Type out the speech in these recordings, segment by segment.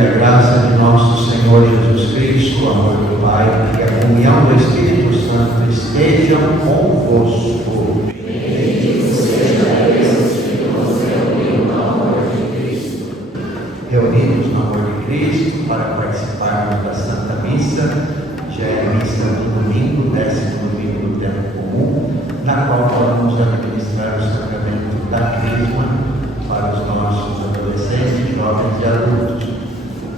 que a graça de nosso Senhor Jesus Cristo, o amor do Pai e a comunhão do Espírito Santo estejam convosco. Bendito seja Deus que nos reuniu no amor de Cristo. Reunidos no amor de Cristo para participarmos da Santa Missa, já é a missa do domingo, 10º domingo do tempo comum, na qual vamos administrar o sacramento da Crisma para os nossos adolescentes, jovens e adultos.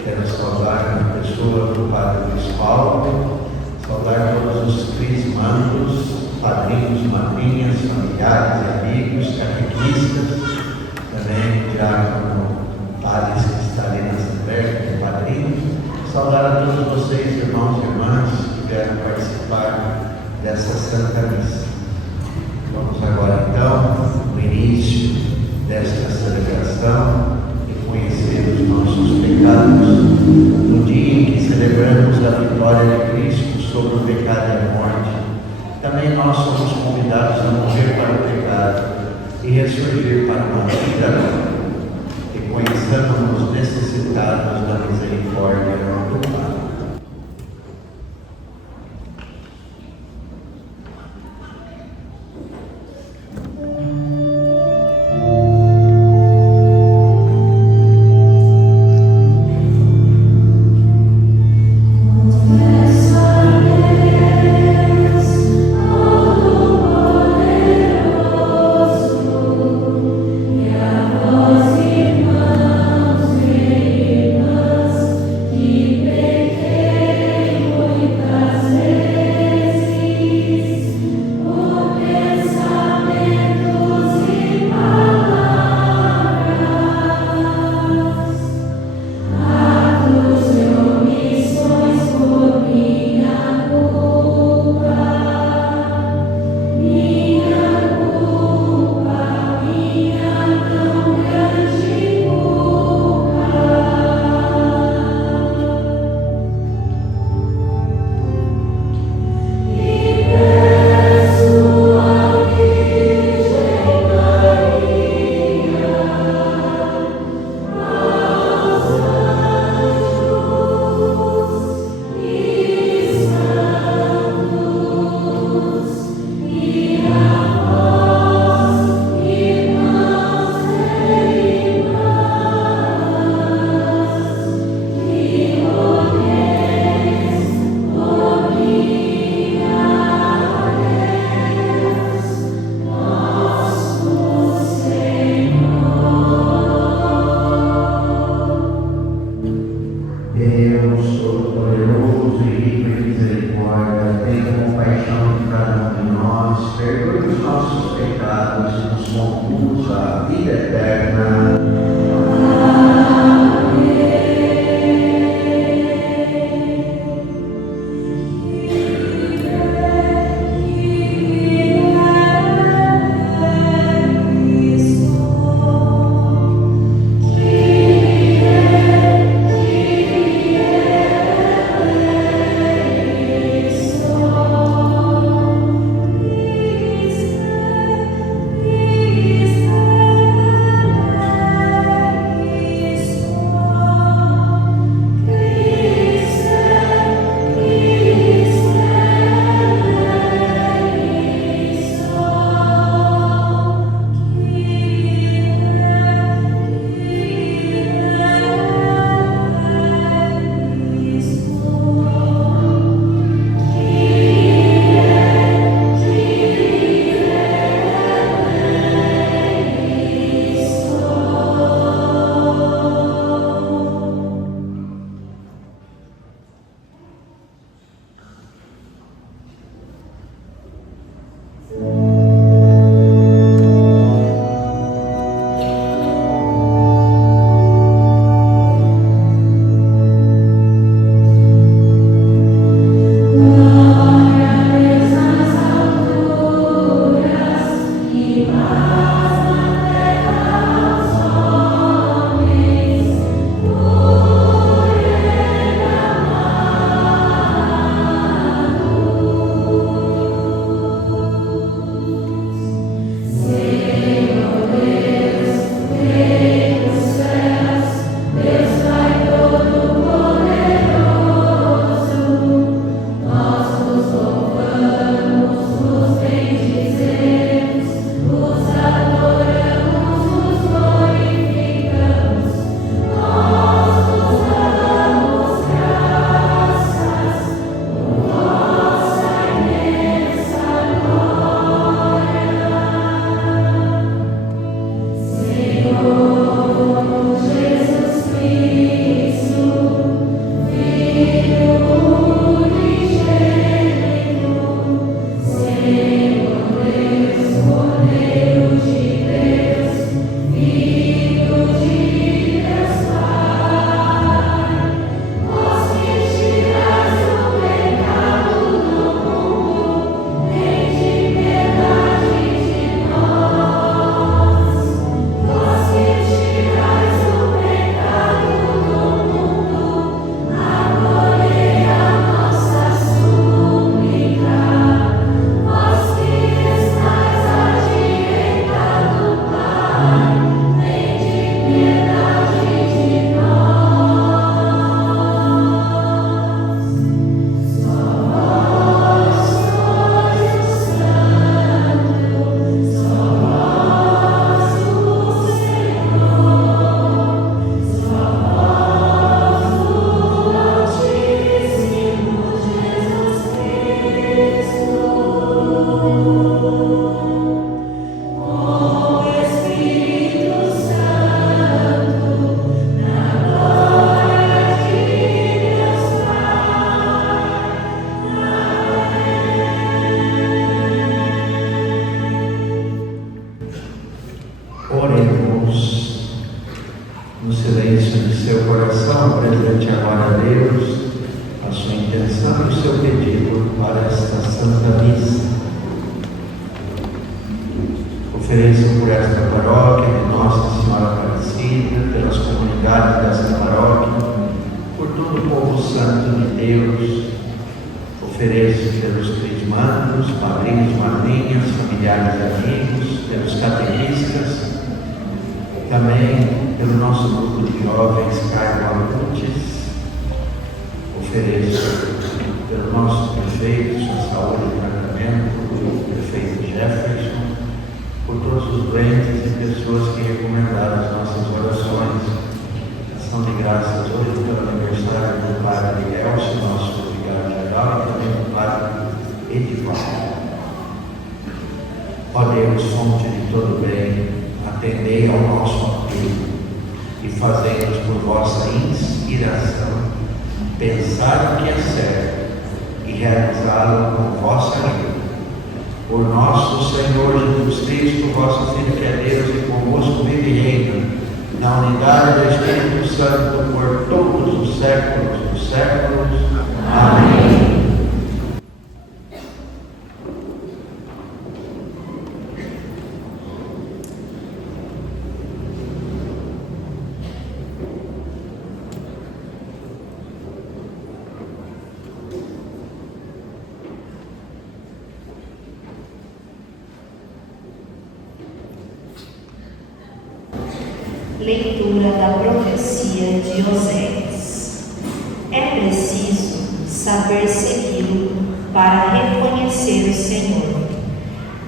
Quero saudar a pessoa do Padre Luiz Paulo, saudar todos os crismandos, padrinhos, madrinhas, familiares e amigos, catequistas, também o diácono Thales, que está ali nessa perto, o padrinho. Saudar a todos vocês, irmãos e irmãs, que vieram participar dessa Santa Missa. Vamos agora, então, no início desta celebração, reconhecer os nossos pecados, no dia em que celebramos a vitória de Cristo sobre o pecado e a morte. Também nós somos convidados a morrer para o pecado e ressurgir para uma vida nova. Reconheçamos-nos necessitados da misericórdia do Pai. Irmãos e irmãs, que Oremos. No silêncio de seu coração, apresente agora a Deus a sua intenção e o seu pedido para esta Santa Missa. Ofereço por esta paróquia de Nossa Senhora Aparecida, pelas comunidades desta paróquia, por todo o povo santo de Deus. Ofereço pelos crismandos, padrinhos, madrinhas, familiares e amigos, pelos catequistas, também pelo nosso grupo de jovens Carlos Alutis. Ofereço pelo nosso prefeito, sua saúde e tratamento, o prefeito Jefferson, por todos os doentes e pessoas que recomendaram as nossas orações. Ação de graças hoje pelo aniversário do Padre Elcio, nosso vigário-geral, e também do Padre Edivaldo. Ó Deus, fonte de todo bem, atendei ao nosso apelo e fazei-nos por vossa inspiração pensar o que é certo e realizá-lo com vossa ajuda. Por nosso Senhor Jesus Cristo, vosso Filho que é Deus e convosco vive e reina, na unidade do Espírito Santo, por todos os séculos dos séculos. Amém. Leitura da profecia de Oséias. É preciso saber segui-lo para reconhecer o Senhor.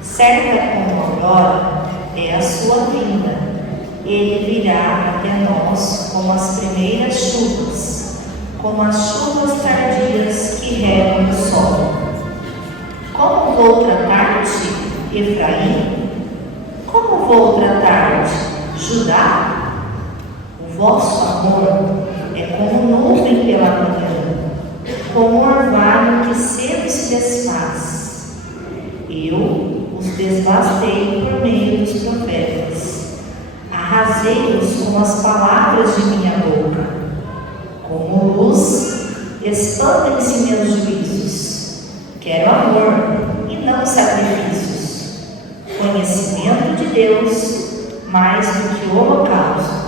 Certa como aurora é a sua vinda. Ele virá até nós como as primeiras chuvas, como as chuvas tardias que regam o sol. Como vou tratar-te, Efraim? Como vou tratar-te, Judá? O vosso amor é como nuvem pela manhã, como um orvalho que cedo se desfaz. Eu os desvastei por meio dos profetas, arrasei-os com as palavras de minha boca. Como luz, expandem-se meus juízos. Quero amor e não sacrifícios, conhecimento de Deus mais do que holocaustos.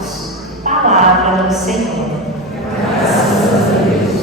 Palavra do Senhor. Graças a Deus.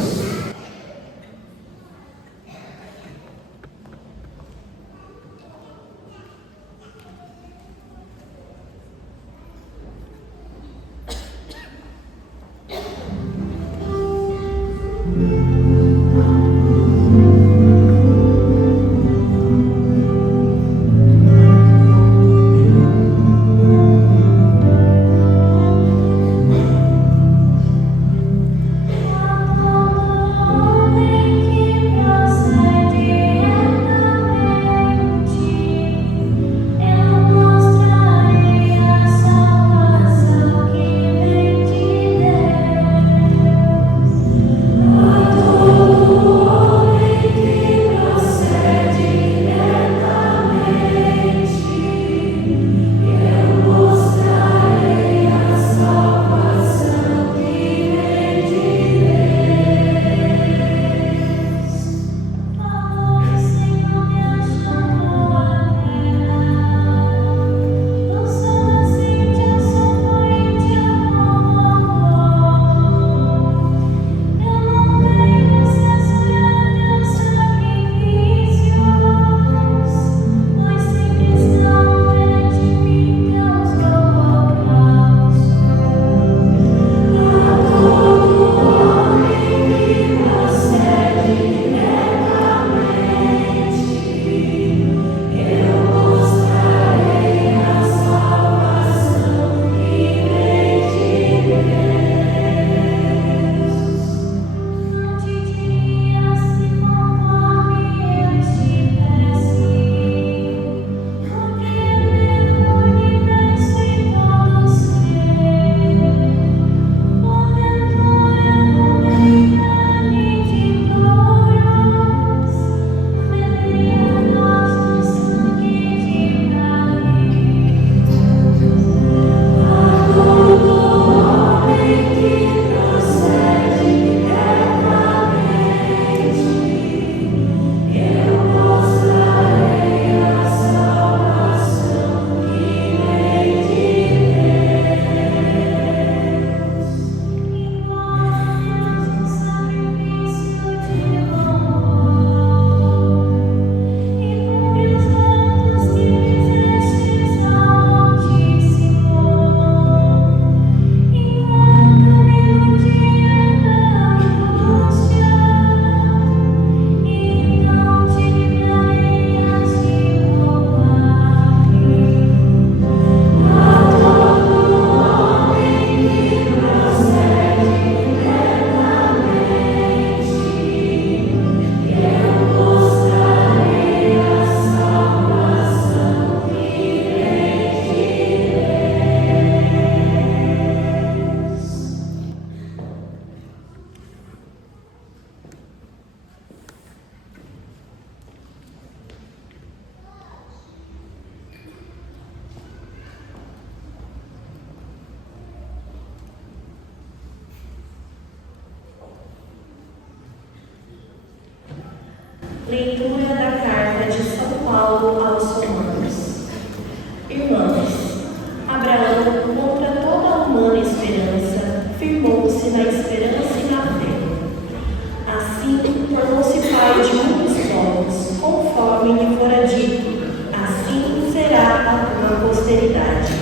Leitura da carta de São Paulo aos Romanos. Irmãos, Abraão, contra toda a humana esperança, firmou-se na esperança e na fé. Assim, tornou-se pai de muitos povos, conforme lhe fora dito: assim será a tua posteridade.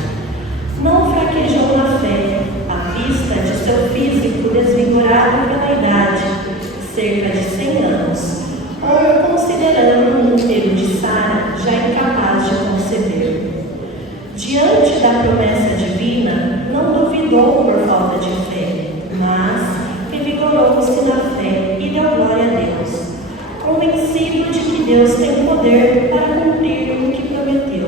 Não fraquejou na fé, à vista de seu físico desvigorado pela idade, cerca de 100 anos, ou considerando o número de Sara, já incapaz de conceber. Diante da promessa divina, não duvidou por falta de fé, mas revigorou-se na fé e deu glória a Deus, convencido de que Deus tem poder para cumprir o que prometeu.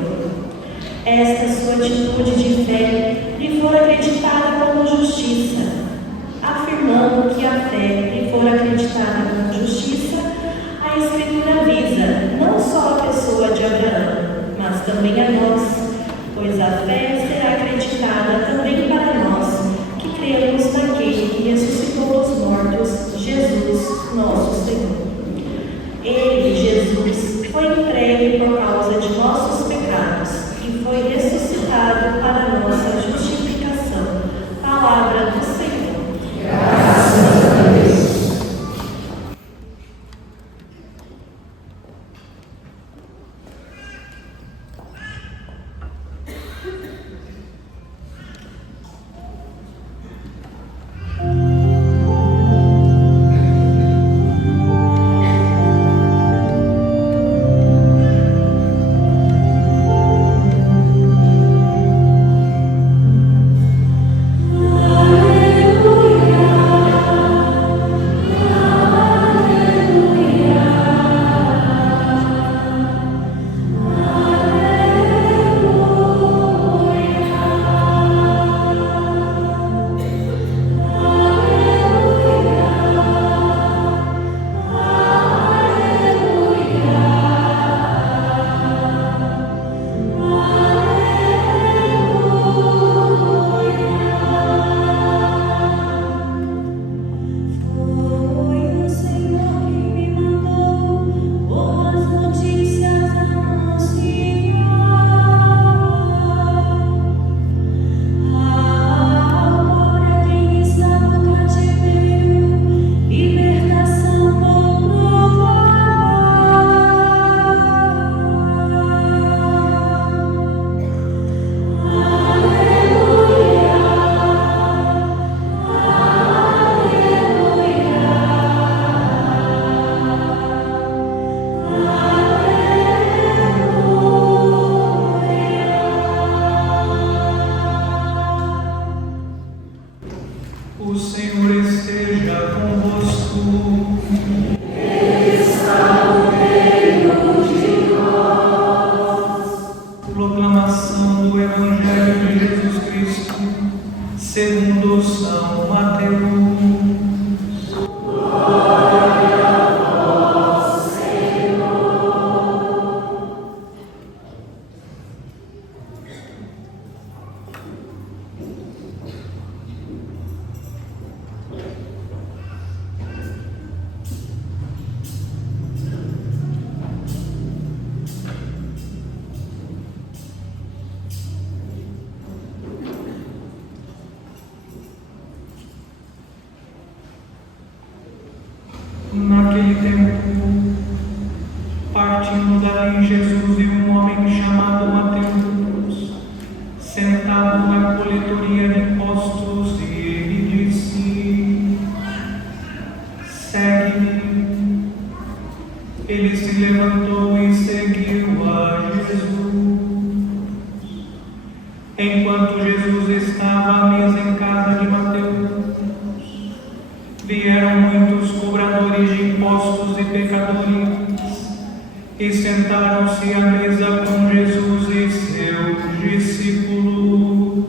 Esta sua atitude de fé lhe fora acreditada como justiça. Afirmando que a fé lhe fora acreditada como justiça, a Escritura avisa não só a pessoa de Abraão, mas também a nós, pois a fé será acreditada também para nós, que cremos naquele que ressuscitou dos mortos, Jesus, nosso Senhor. Ele, Jesus, foi entregue por causa de nossos pecados e foi ressuscitado para nossa justificação. Palavra do Senhor. Graças a Deus. O Senhor esteja convosco. Ele está no meio de nós. Proclamação do Evangelho de Jesus Cristo, segundo São Mateus. Glória a vós, Senhor. Naquele tempo, partindo dali, Jesus viu um homem chamado Mateus, sentado na coletoria de impostos, e ele disse: segue-me. Ele se levantou e seguiu a Jesus. Enquanto Jesus estava à mesa em casa de Mateus, vieram muitos cobradores de impostos e pecadores e sentaram-se à mesa com Jesus e seus discípulos.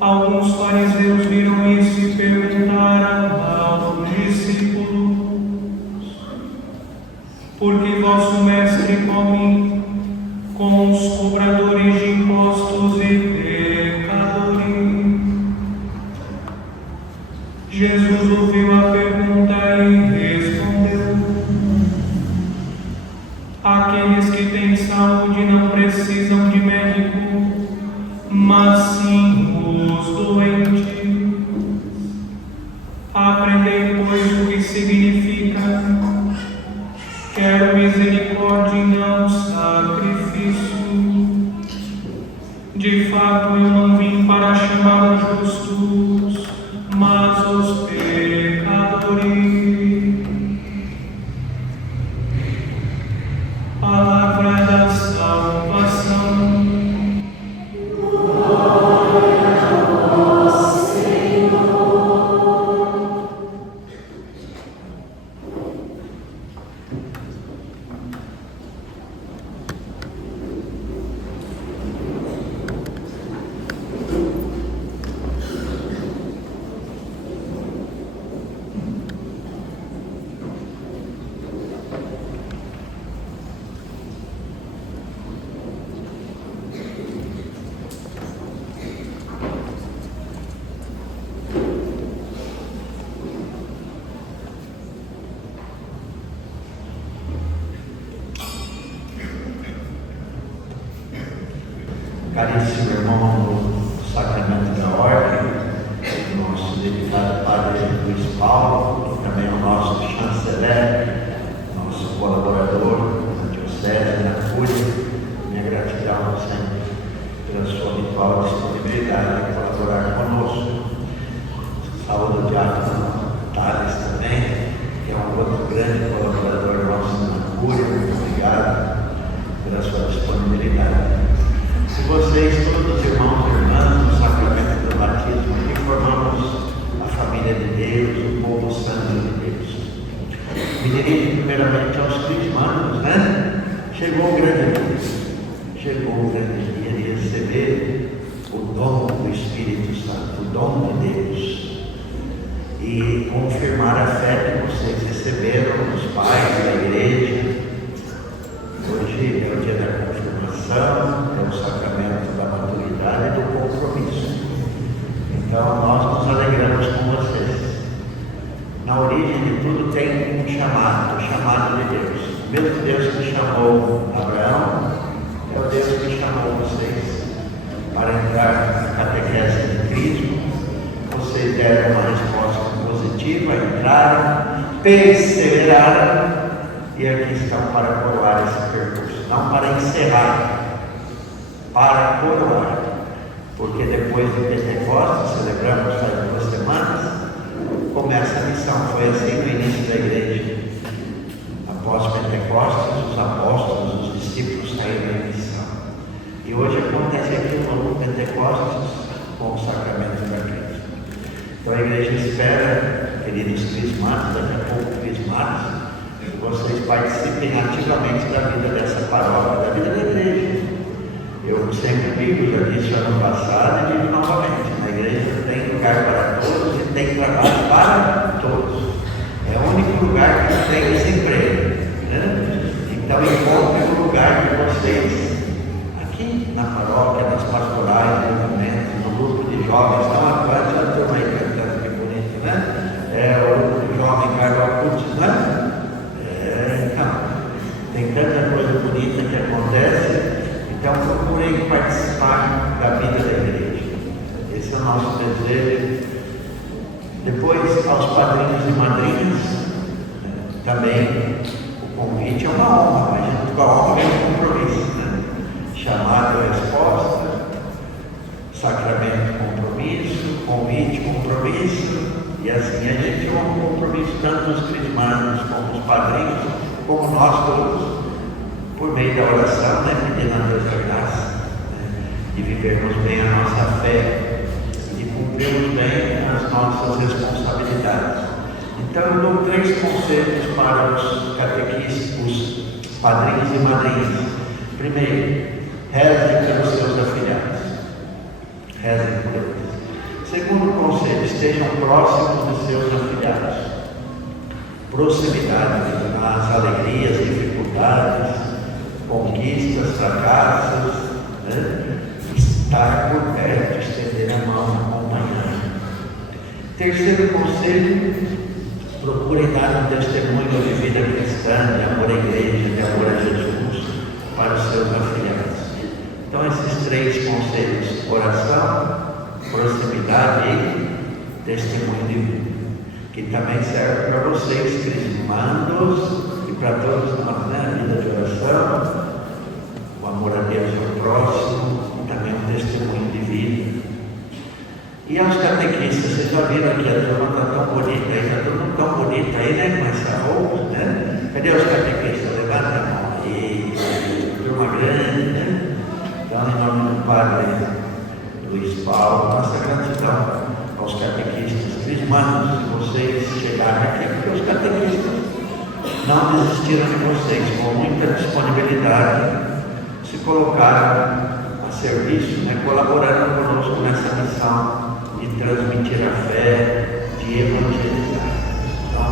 Alguns fariseus viram isso e perguntaram aos discípulos: por que vosso mestre come com os cobradores de impostos e pecadores? Jesus ouviu a pergunta e respondeu: mas sim os doentes. Aprendei, pois, o que significa: quero misericórdia e não sacrifício. De fato, eu não vim para chamar os justos, mas os pecadores. Palavra da salvação. Caríssimo irmão do Sacramento da Ordem, nosso dedicado Padre Luiz Paulo, que também é o nosso chanceler, nosso colaborador na Diocese, na Cúria, minha gratidão sempre pela sua habitual disponibilidade em colaborar conosco. Saúde o Diácono Thales também, que é um outro grande colaborador nosso na Cúria. Muito obrigado pela sua disponibilidade. Se vocês, todos irmãos e irmãs, no sacramento do batismo, aqui formamos a família de Deus, o povo santo de Deus. Me dirijo primeiramente aos crismandos, né? Chegou o grande dia de receber o dom do Espírito Santo, o dom de Deus, e confirmar a fé que vocês receberam dos pais da igreja. Hoje é o dia da confirmação, é o sacramento da maturidade e do compromisso. Então nós nos alegramos com vocês. Na origem de tudo tem um chamado, o chamado de Deus. O mesmo Deus que chamou Abraão é o Deus que chamou vocês para entrar na catequese de Cristo. Vocês deram uma resposta positiva, entraram, perseveraram, e aqui estão para coroar esse percurso, não para encerrar, para coroar, porque depois de Pentecostes, celebramos faz 2 semanas, começa a missão. Foi assim no início da igreja. Após Pentecostes, os apóstolos, os discípulos saíram em missão. E hoje acontece aqui o novo Pentecostes com o sacramento da Cristo. Então a igreja espera, queridos crismados, daqui a pouco crismados, que vocês participem ativamente da vida dessa paróquia, da vida da igreja. Eu sempre digo, já disse ano passado e digo novamente, na igreja tem lugar para todos e tem trabalho para todos. É o único lugar que não tem desemprego, né? Então encontre o lugar de vocês aqui na paróquia, nas pastorais, no movimento, no grupo de jovens. Estão atuando, já estou aí cantando, que bonito, né? É o jovem Carlos Curtis, né? Tem tanta coisa bonita que acontece, então procurem participar da vida da igreja. Esse é o nosso desejo. Depois, aos padrinhos e madrinhas, também o convite é uma honra, mas junto com a honra vem um compromisso, né? Chamado e resposta, sacramento, compromisso, convite, compromisso, e assim a gente tem um compromisso tanto os crismanos como os padrinhos, como nós todos, por meio da oração, né, pedindo a Deus a graça, né, de vivermos bem a nossa fé, de cumprirmos bem as nossas responsabilidades. Então eu dou 3 conselhos para os catequistas, os padrinhos e madrinhas. Primeiro, rezem pelos seus afilhados. Rezem por eles. Segundo conselho, estejam próximos dos seus afilhados. Proximidade nas alegrias, dificuldades, conquistas, fracassos, né? Estar por perto, estender a mão, acompanhar. Terceiro conselho, procure dar um testemunho de vida cristã, de amor à igreja, de amor a Jesus, para os seus afilhados. Então esses 3 conselhos, oração, mensagem e testemunho de vida, que também serve para vocês, crismandos, e para todos nós, né? A vida de oração, o amor a Deus e ao próximo, e também um testemunho de vida. E aos catequistas, vocês já viram aqui, a turma está tão bonita aí, está todo mundo tão bonito aí, né? Com essa roupa, né? Cadê os catequistas? Levanta a mão aí, turma grande, né? Então, em nome do Padre Luiz Paulo, nossa gratidão aos catequistas crismandos, se vocês chegarem aqui, porque os catequistas não desistiram de vocês, com muita disponibilidade, se colocaram a serviço, né? Colaborando conosco nessa missão de transmitir a fé, de evangelizar. Então,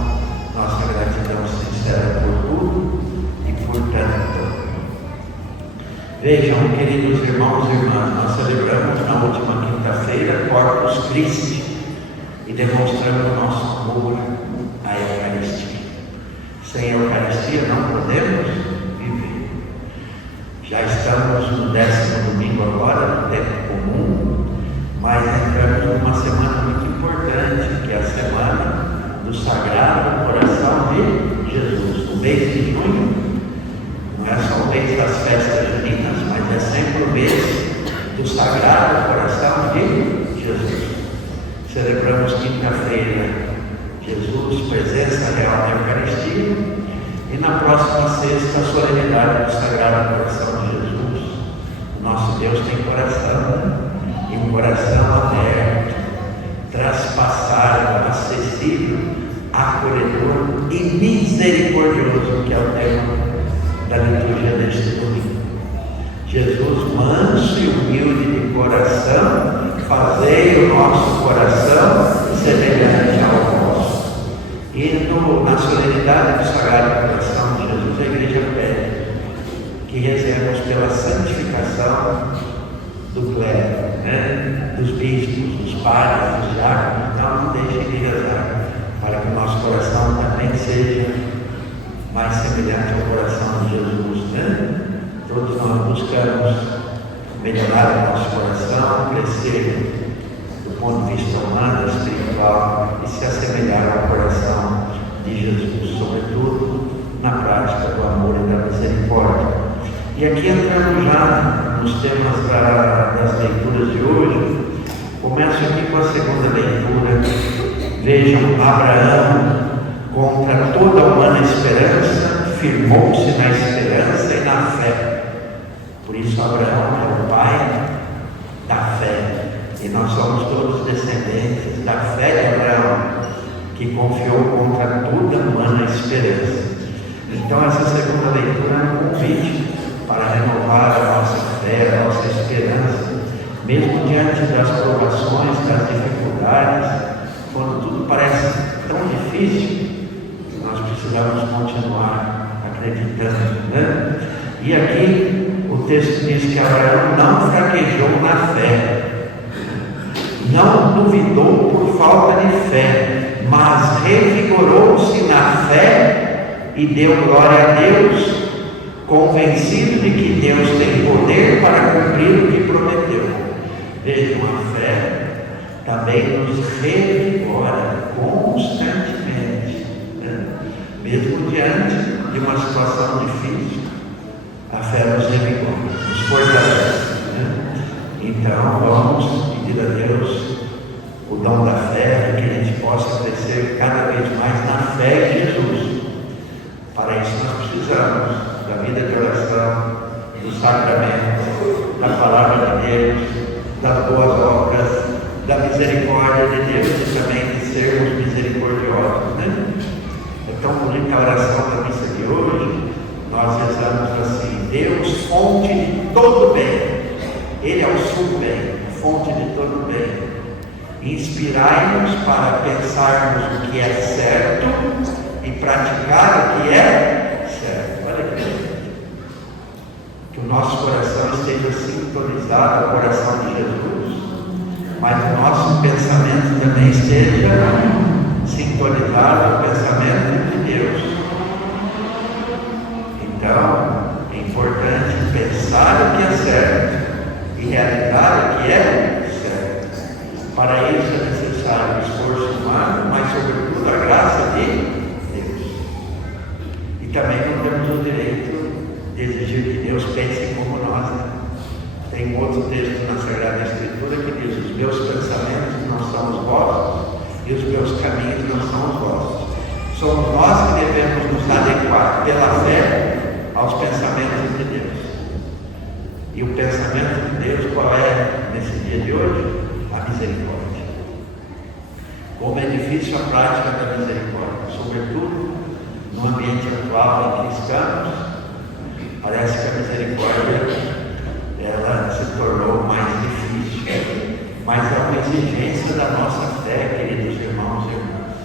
nossa gratidão sincera por tudo e por tanto. Vejam, queridos irmãos e irmãs, nós celebramos na última quinta-feira Corpus Christi e demonstramos nosso amor à Eucaristia. Sem a Eucaristia não podemos viver. Já estamos no 10º domingo agora, no tempo comum, mas entramos numa semana muito importante, que é a semana do Sagrado Coração de Jesus. O mês de junho não é só o mês das festas juninas, mas é sempre o mês do Sagrado Coração de Jesus. Celebramos quinta-feira Jesus, presença real na Eucaristia, e na próxima sexta a solenidade do Sagrado Coração de Jesus. O nosso Deus tem coração, né? E um coração aberto, traspassado, acessível, acolhedor e misericordioso, que é o tema da liturgia deste domingo. Jesus, manso e humilde de coração, fazei o nosso coração semelhante ao vosso. E na solenidade do Sagrado Coração de Jesus, a Igreja pede que rezemos pela santificação do clero, né? Dos bispos, dos padres, dos diáconos. Não deixem de rezar para que o nosso coração também seja mais semelhante ao coração de Jesus, né? Todos nós buscamos melhorar o nosso coração, crescer do ponto de vista humano, espiritual e se assemelhar ao coração de Jesus, sobretudo na prática do amor e da misericórdia. E aqui entrando já nos temas das leituras de hoje, começo aqui com a segunda leitura. Vejam, Abraão, contra toda a humana esperança, firmou-se na esperança e na fé. Por isso Abraão é o pai da fé, e nós somos todos descendentes da fé de Abraão, que confiou contra toda a humana esperança. Então essa segunda leitura é um convite para renovar a nossa fé, a nossa esperança, mesmo diante das provações, das dificuldades, quando tudo parece tão difícil, nós precisamos continuar acreditando, né? E aqui o texto diz que Abraão não fraquejou na fé, não duvidou por falta de fé, mas revigorou-se na fé e deu glória a Deus, convencido de que Deus tem poder para cumprir o que prometeu. Vejam, a fé também nos revigora constantemente, né? Mesmo diante de uma situação difícil, a fé nos revigora, nos fortalece, né? Então vamos pedir a Deus o dom da fé, para que a gente possa crescer cada vez mais na fé em Jesus. Para isso nós precisamos da vida de oração, do sacramento, da palavra de Deus, das boas obras, da misericórdia de Deus e também de sermos misericordiosos, né? É tão bonita a oração da missa de hoje. Nós rezamos assim: Deus, fonte de todo bem, Ele é o sumo-bem, fonte de todo bem. Inspirai-nos para pensarmos o que é certo e praticar o que é certo. Olha que bonito. Que o nosso coração esteja sintonizado ao coração de Jesus, mas o nosso pensamento também esteja sintonizado ao pensamento de Deus. Então, é importante pensar o que é certo e realizar o que é certo. Para isso é necessário o esforço humano, mas sobretudo a graça de Deus. E também não temos o direito de exigir que Deus pense como nós. Né? Tem um outro texto na Sagrada Escritura que diz: os meus pensamentos não são os vossos e os meus caminhos não são os vossos. Somos nós que devemos nos adequar pela fé aos pensamentos de Deus. E o pensamento de Deus qual é nesse dia de hoje? A misericórdia. Como é difícil a prática da misericórdia, sobretudo no ambiente atual em que estamos, parece que a misericórdia ela se tornou mais difícil, mas é uma exigência da nossa fé, queridos irmãos e irmãs,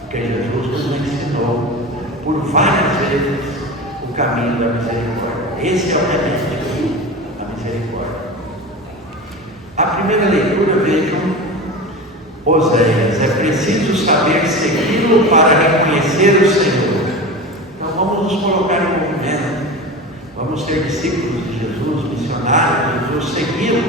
porque Jesus nos ensinou por várias vezes o caminho da misericórdia. Esse é o caminho da misericórdia. A primeira leitura, vejam, Oséias: é preciso saber segui-lo para reconhecer o Senhor. Então vamos nos colocar em movimento, vamos ser discípulos de Jesus, missionários de Jesus, segui-lo,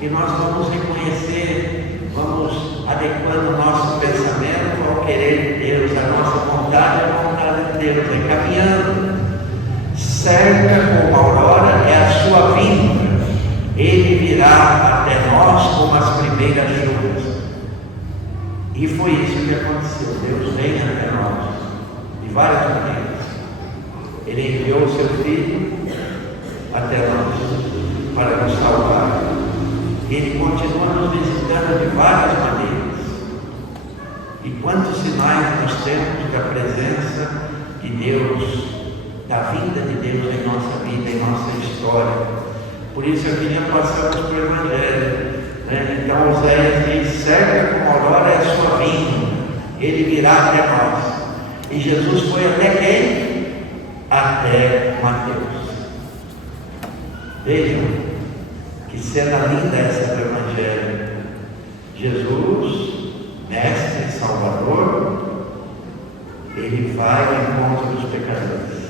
e nós vamos reconhecer, vamos adequando o nosso pensamento ao querer de Deus, a nossa vontade à vontade de Deus, encaminhando. Certa como a aurora é a sua vinda, ele virá até nós como as primeiras chuvas. E foi isso que aconteceu. Deus vem até nós de várias maneiras. Ele enviou o seu Filho até nós para nos salvar. E Ele continua nos visitando de várias maneiras. E quantos sinais nós temos da presença de Deus, da vinda de Deus em nossa vida, em nossa história. Por isso aqui já passamos por Evangelho. Então Oséias diz: certa como a aurora é a sua vinda, ele virá até nós. E Jesus foi até quem? Até Mateus. Vejam que cena linda essa do Evangelho. Jesus, mestre, salvador, ele vai ao encontro dos pecadores.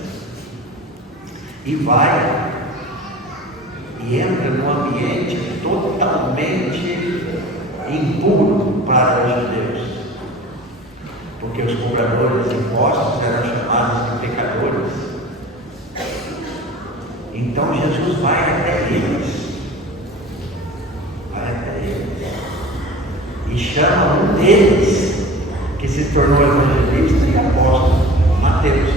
E vai e entra num ambiente totalmente impuro para os judeus, porque os cobradores de impostos eram chamados de pecadores. Então Jesus vai até eles, e chama um deles, que se tornou evangelista e apóstolo, Mateus.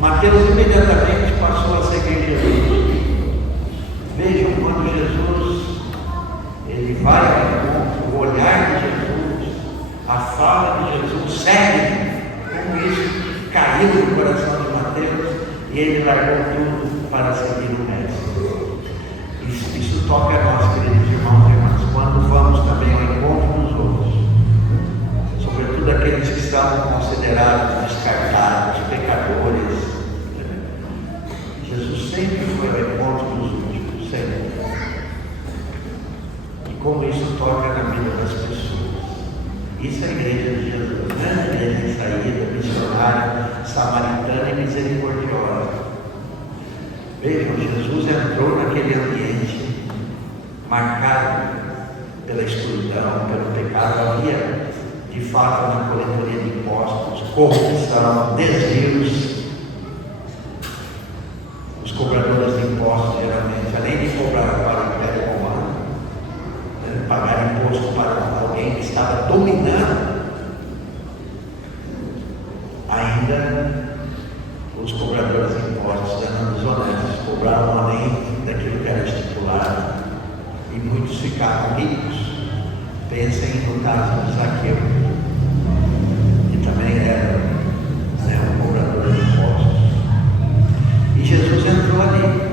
Mateus imediatamente passou a seguir Jesus. Vejam, quando Jesus ele vai ao encontro, o olhar de Jesus, a fala de Jesus segue, como isso caiu no coração de Mateus, e ele largou tudo para seguir o Mestre. Isso toca a nós, queridos irmãos e irmãs, quando vamos também ao encontro dos outros, sobretudo aqueles que são considerados descartados, pecadores. Jesus sempre foi ao encontro dos últimos, sempre. E como isso toca na vida das pessoas. Isso é a igreja de Jesus, não é a igreja em saída, missionária, samaritana e misericordiosa. Vejam, Jesus entrou naquele ambiente marcado pela escuridão, pelo pecado. Havia, de fato, na coletoria de impostos, corrupção, desvios. Os cobradores de impostos, geralmente, além de cobrar para o Império Romano, pagar imposto para alguém que estava dominando, ainda os cobradores de impostos eram desonestos, cobravam além daquilo que era estipulado, e muitos ficaram ricos. Pensem no caso de Zaqueu, que também era um cobrador de impostos. E Jesus entrou ali.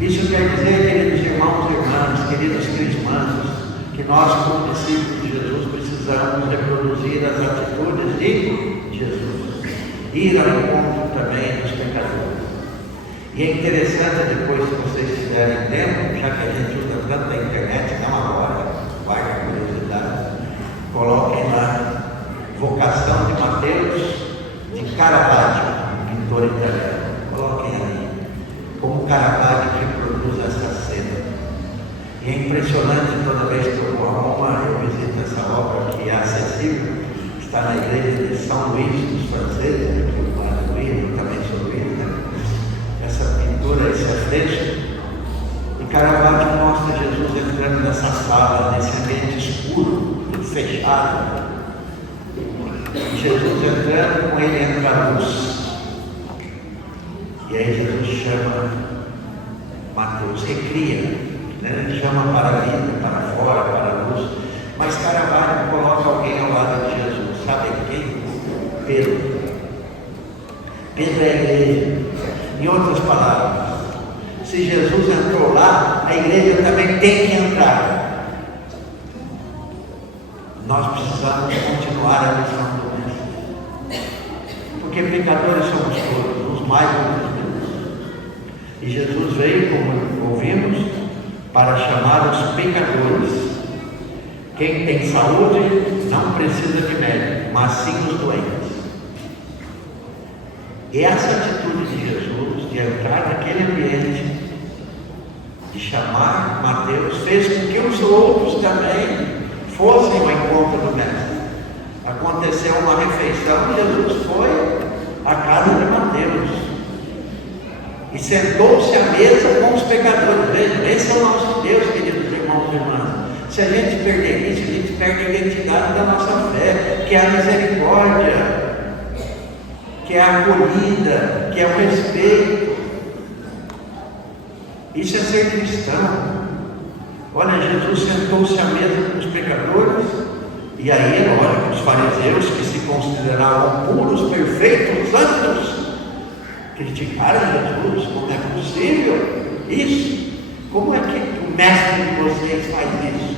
Isso quer dizer, queridos irmãos e irmãs, queridos crismandos, que nós, como discípulos de Jesus, precisamos reproduzir as atitudes de Jesus, ir ao encontro também dos pecadores. E é interessante, depois, se vocês tiverem tempo, já que a gente usa tanto a internet, não agora, guarda a curiosidade, coloquem lá Vocação de Mateus de Caravaggio, pintor italiano. Coloquem ali como Caravaggio reproduz essa cena. E é impressionante, toda vez que eu vou a Roma, eu visito essa obra que é acessível, que está na igreja de São Luís dos franceses, aqui no Vale do Rio, eu também sou Luís, né? Essa pintura, esse afresco, e Caravaggio mostra Jesus entrando nessa sala, nesse ambiente escuro, fechado. Jesus entrando, com ele entra a luz. E aí Jesus chama Mateus, recria, né? Ele chama para a vida, para fora, para a luz. Mas Caravaggio coloca alguém ao lado de Jesus. Sabe quem? Pedro. Pedro é a igreja. Em outras palavras, se Jesus entrou lá, a igreja também tem que entrar. Nós precisamos continuar a missão do Mestre. Porque pecadores somos todos, uns mais ou menos. E Jesus veio, como ouvimos, para chamar os pecadores. Quem tem saúde não precisa de médico, mas sim os doentes. E essa atitude de Jesus, de entrar naquele ambiente, de chamar Mateus, fez com que os outros também fossem ao encontro do Mestre. Aconteceu uma refeição e Jesus foi à casa de Mateus. E sentou-se à mesa com os pecadores. Vejam, esse é o nosso Deus, queridos irmãos e irmãs. Se a gente perder isso, a gente perde a identidade da nossa fé, que é a misericórdia, que é a acolhida, que é o respeito. Isso é ser cristão. Olha, Jesus sentou-se à mesa com os pecadores, e aí, olha, os fariseus que se consideravam puros, perfeitos, santos, criticaram Jesus. Como é possível isso? Como é que o mestre de vocês faz isso?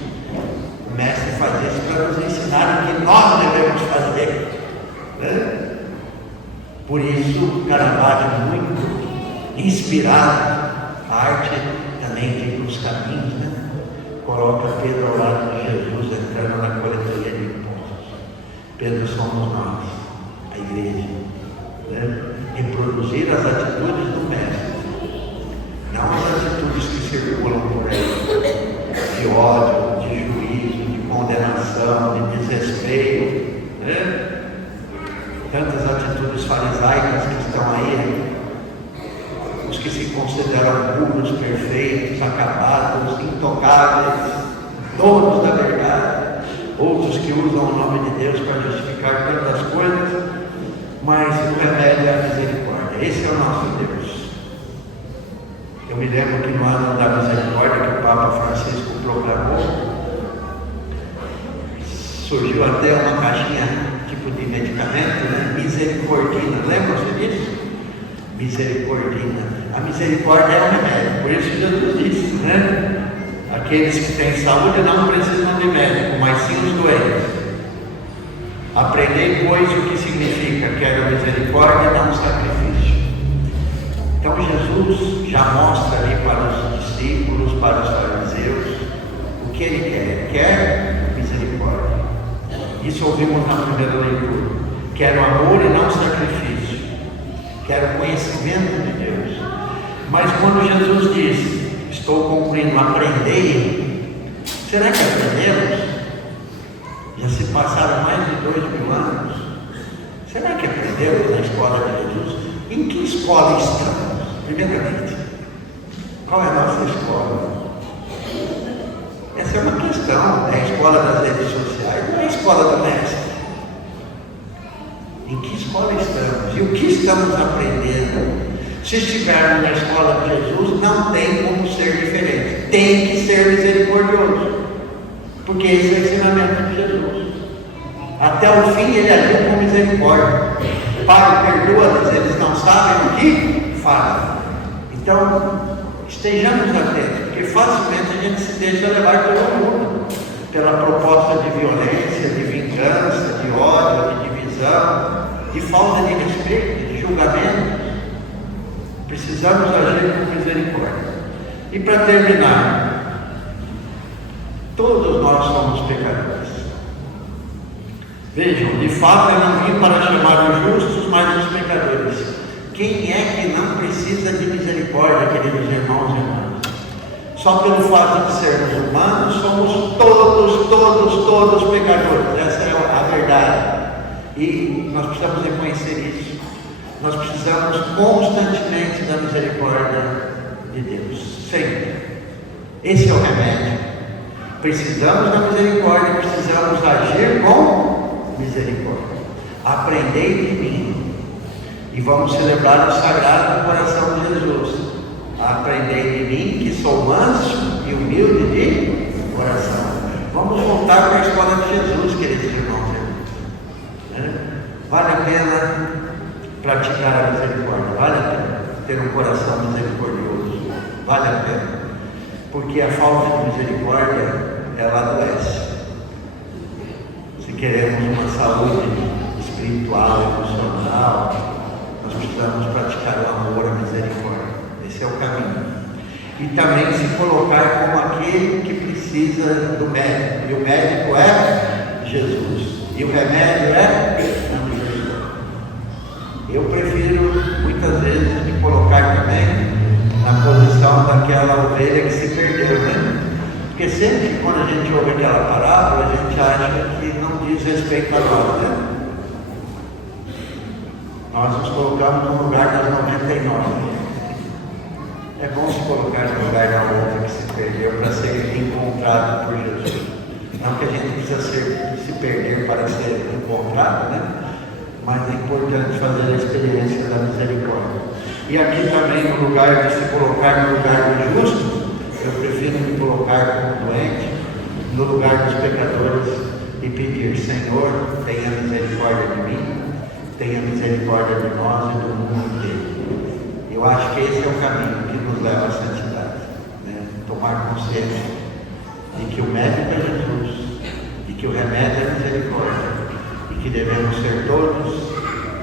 O mestre faz isso para nos ensinar o que nós devemos fazer, né? Por isso, Caravaggio, muito inspirado, a arte também de os caminhos, né? Coloca Pedro ao lado de Jesus, entrando na coletoria de impostos. Pedro somos nós, a igreja, né? Reproduzir as atitudes do Mestre, não as atitudes que circulam por aí, de ódio, de juízo, de condenação, de desrespeito, né? Tantas atitudes farisaicas que estão aí, os que se consideram puros, perfeitos, acabados, intocáveis, donos da verdade, outros que usam o nome de Deus para justificar tantas coisas, mas o remédio é a misericórdia. Esse é o nosso Deus. Eu me lembro que no ano da misericórdia que o Papa Francisco proclamou, surgiu até uma caixinha tipo de medicamento, né? Misericordina. Lembram-se disso? Misericordina. A misericórdia é o remédio. Por isso Jesus disse, né? Aqueles que têm saúde não precisam de médico, mas sim os doentes. Aprendei, pois, o que significa quero misericórdia e não sacrifício. Então Jesus já mostra ali para os discípulos, para os fariseus, o que ele quer. Ele quer misericórdia. Isso ouvimos na primeira leitura. Quero amor e não sacrifício. Quero conhecimento de Deus. Mas quando Jesus diz, estou cumprindo, aprendei, será que aprendemos? Já se passaram mais de 2000 anos. Será que aprendemos na escola de Jesus? Em que escola estamos? Primeiramente, qual é a nossa escola? Essa é uma questão. É a escola das redes sociais, não é a escola do Mestre. Em que escola estamos? E o que estamos aprendendo? Se estivermos na escola de Jesus, não tem como ser diferente. Tem que ser misericordioso. Porque esse é o ensinamento de Jesus. Até o fim ele agiu com misericórdia. Pai, perdoa-lhes, eles não sabem o que fazem. Então, estejamos atentos, porque facilmente a gente se deixa levar pelo mundo, pela proposta de violência, de vingança, de ódio, de divisão, de falta de respeito, de julgamento. Precisamos agir com misericórdia. E para terminar, todos nós somos pecadores. Vejam, de fato eu não vim para chamar os justos, mas os pecadores. Quem é que não precisa de misericórdia, queridos irmãos e irmãs? Só pelo fato de sermos humanos, somos todos pecadores. Essa é a verdade. E nós precisamos reconhecer isso. Nós precisamos constantemente da misericórdia de Deus. Sempre. Esse é o remédio. Precisamos da misericórdia, precisamos agir com misericórdia. Aprendei de mim. E vamos celebrar o Sagrado Coração de Jesus. Aprendei de mim, que sou manso e humilde de coração. Vamos voltar para a escola de Jesus, queridos irmãos. Vale a pena praticar a misericórdia, vale a pena ter um coração misericordioso, vale a pena, porque a falta de misericórdia, ela adoece. Se queremos uma saúde espiritual, emocional, nós precisamos praticar o amor, a misericórdia. Esse é o caminho. E também se colocar como aquele que precisa do médico, e o médico é Jesus, e o remédio é Jesus. Eu prefiro muitas vezes me colocar também na posição daquela ovelha que se perdeu, né? Porque sempre que quando a gente ouve aquela parábola, a gente acha que não diz respeito a nós, né? Nós nos colocamos no lugar das 99. É bom se colocar no lugar da outra que se perdeu para ser encontrado por Jesus. Não que a gente precisa se perder para ser encontrado, né? Mas é importante fazer a experiência da misericórdia. E aqui também, no lugar de se colocar no lugar do justo, eu prefiro me colocar como doente, no lugar dos pecadores, e pedir: Senhor, tenha misericórdia de mim, tenha misericórdia de nós e do mundo inteiro. Eu acho que esse é o caminho que nos leva à santidade, né? Tomar consciência de que o médico é Jesus, de que o remédio é misericórdia, e que devemos ser todos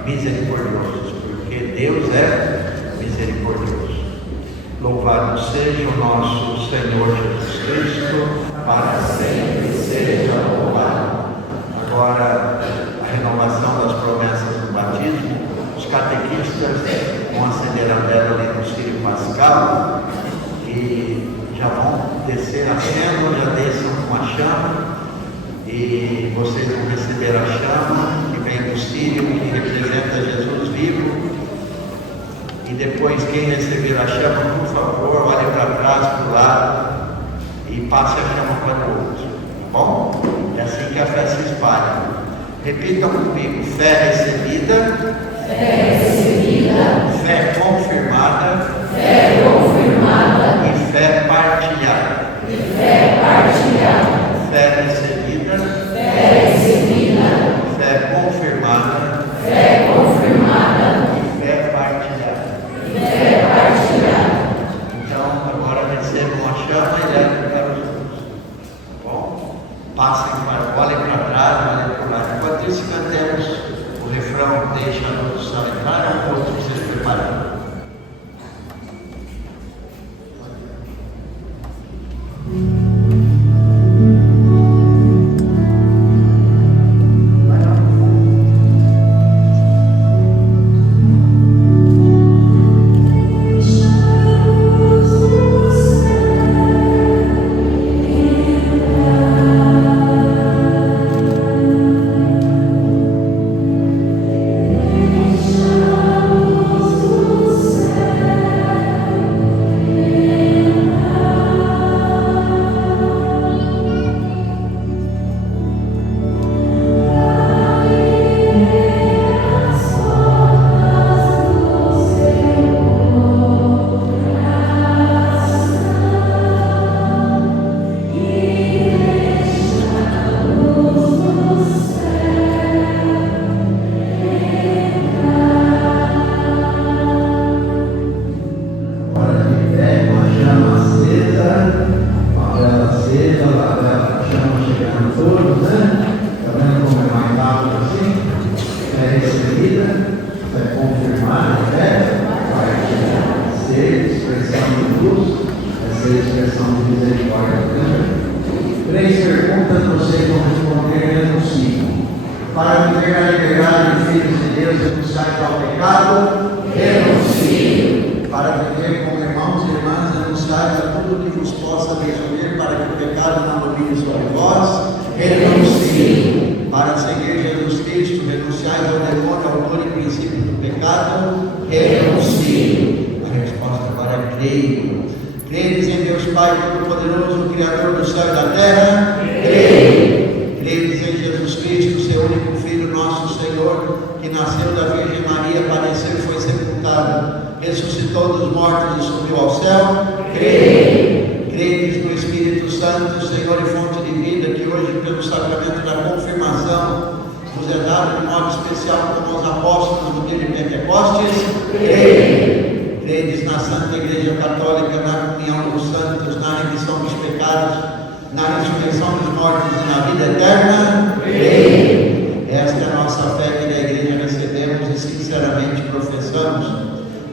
misericordiosos, porque Deus é misericordioso. Louvado seja o nosso Senhor Jesus Cristo, para sempre seja louvado. Agora, a renovação das promessas do batismo. Os catequistas vão acender a vela ali no Círio Pascal e já vão descer a célula, já desçam com a chama, e vocês vão receber a chama que vem do Círio, que representa Jesus vivo. E depois, quem receber a chama, por favor, olhe para trás, para o lado, e passe a chama para o outro. Tá bom? É assim que a fé se espalha. Repitam comigo: fé recebida, fé confirmada, e fé partilhada. Fé recebida, fé confirmada, e fé partilhada. Então, agora recebam a chama e levem para os outros. Tá bom? Passem para, olhem para trás, olhem para o lado. Enquanto isso, cantemos o refrão: deixa a produção entrar, ou todos vocês preparando. Para viver como irmãos e irmãs, denunciar a tudo que vos possa possa destruir, para que o pecado não domine sobre vós. Renuncie. Para seguir Jesus Cristo, renunciai ao demônio, autor e princípio do pecado. Renuncie. A resposta agora é creio. Credes em Deus Pai Todo-Poderoso, Criador do céu e da terra? Creio. Credes em Jesus Cristo, seu único Filho, nosso Senhor, que nasceu da Virgem Maria, padeceu e foi sepultado, ressuscitou dos mortos e subiu ao céu? Creio. Credes no Espírito Santo, Senhor e fonte de vida, que hoje, pelo sacramento da confirmação, nos é dado de modo especial como aos apóstolos no dia de Pentecostes? Creio. Credes na Santa Igreja Católica, na comunhão dos santos, na remissão dos pecados, na ressurreição dos mortos e na vida eterna? Creio. Esta é a nossa fé que da Igreja recebemos e sinceramente professamos,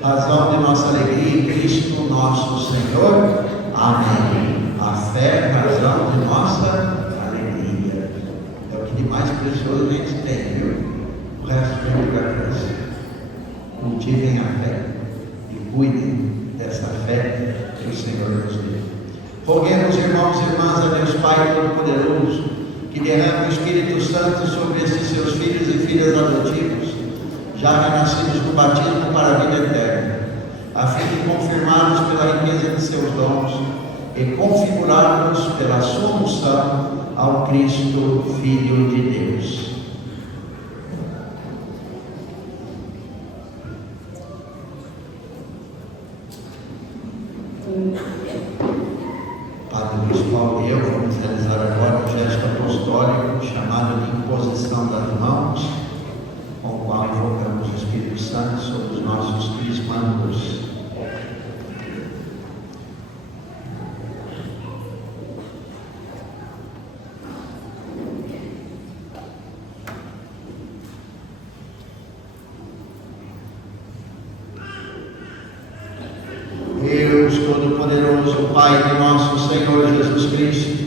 razão de nossa alegria em Cristo nosso Senhor. Amém. A fé, razão de nossa alegria. É o que de mais precioso a gente tem, viu? O resto vem por acaso. Cultivem a fé e cuidem dessa fé que o Senhor nos deu. Roguemos, irmãos e irmãs, a Deus Pai Todo-Poderoso, que derrame o Espírito Santo sobre esses seus filhos e filhas adotivos, já renascidos no batismo para a vida eterna, a fim de confirmá-los pela riqueza de seus dons e configurá-los pela sua unção ao Cristo, Filho de Deus. Padre Luiz Paulo e eu vamos realizar agora um gesto apostólico chamado de imposição das mãos, com o qual invocamos o Espírito Santo sobre os nossos crismandos. Deus Todo-Poderoso, Pai de nosso Senhor Jesus Cristo,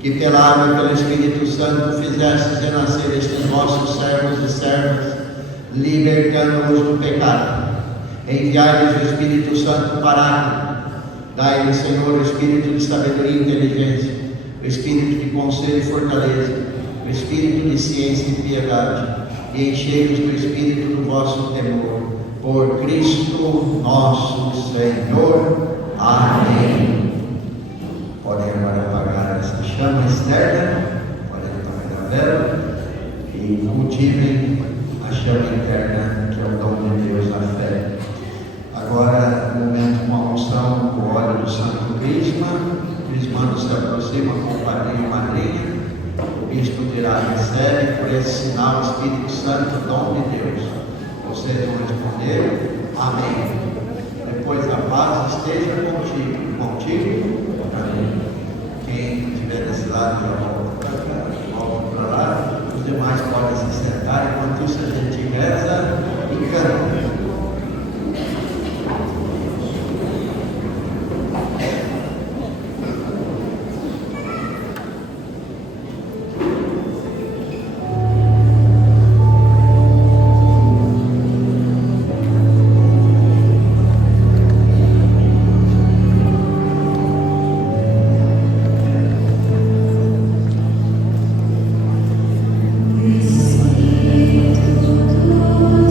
que pela água e pelo Espírito Santo fizestes renascer estes vossos servos e servas, libertando-os do pecado, enviai-lhes o Espírito Santo Paráclito, dai-lhes, Senhor, o Espírito de sabedoria e inteligência, o Espírito de conselho e fortaleza, o Espírito de ciência e piedade, e enchei-os do Espírito do vosso temor, por Cristo nosso Senhor. Amém. Podem agora apagar essa chama externa, podem apagar a vela e cultivem a chama interna, que é o dom de Deus na fé. Agora, no momento com a unção, com o óleo do Santo Crisma, o crismando se aproxima com o padrinho e madrinha, o bispo dirá: recebe por esse sinal o Espírito Santo, dom de Deus. Vocês vão responder: amém. Depois a paz esteja contigo. Amém. Quem estiver desse lado já volta para cá, volta para lá. Os demais podem se sentar, enquanto isso a gente reza e canta. Espírito do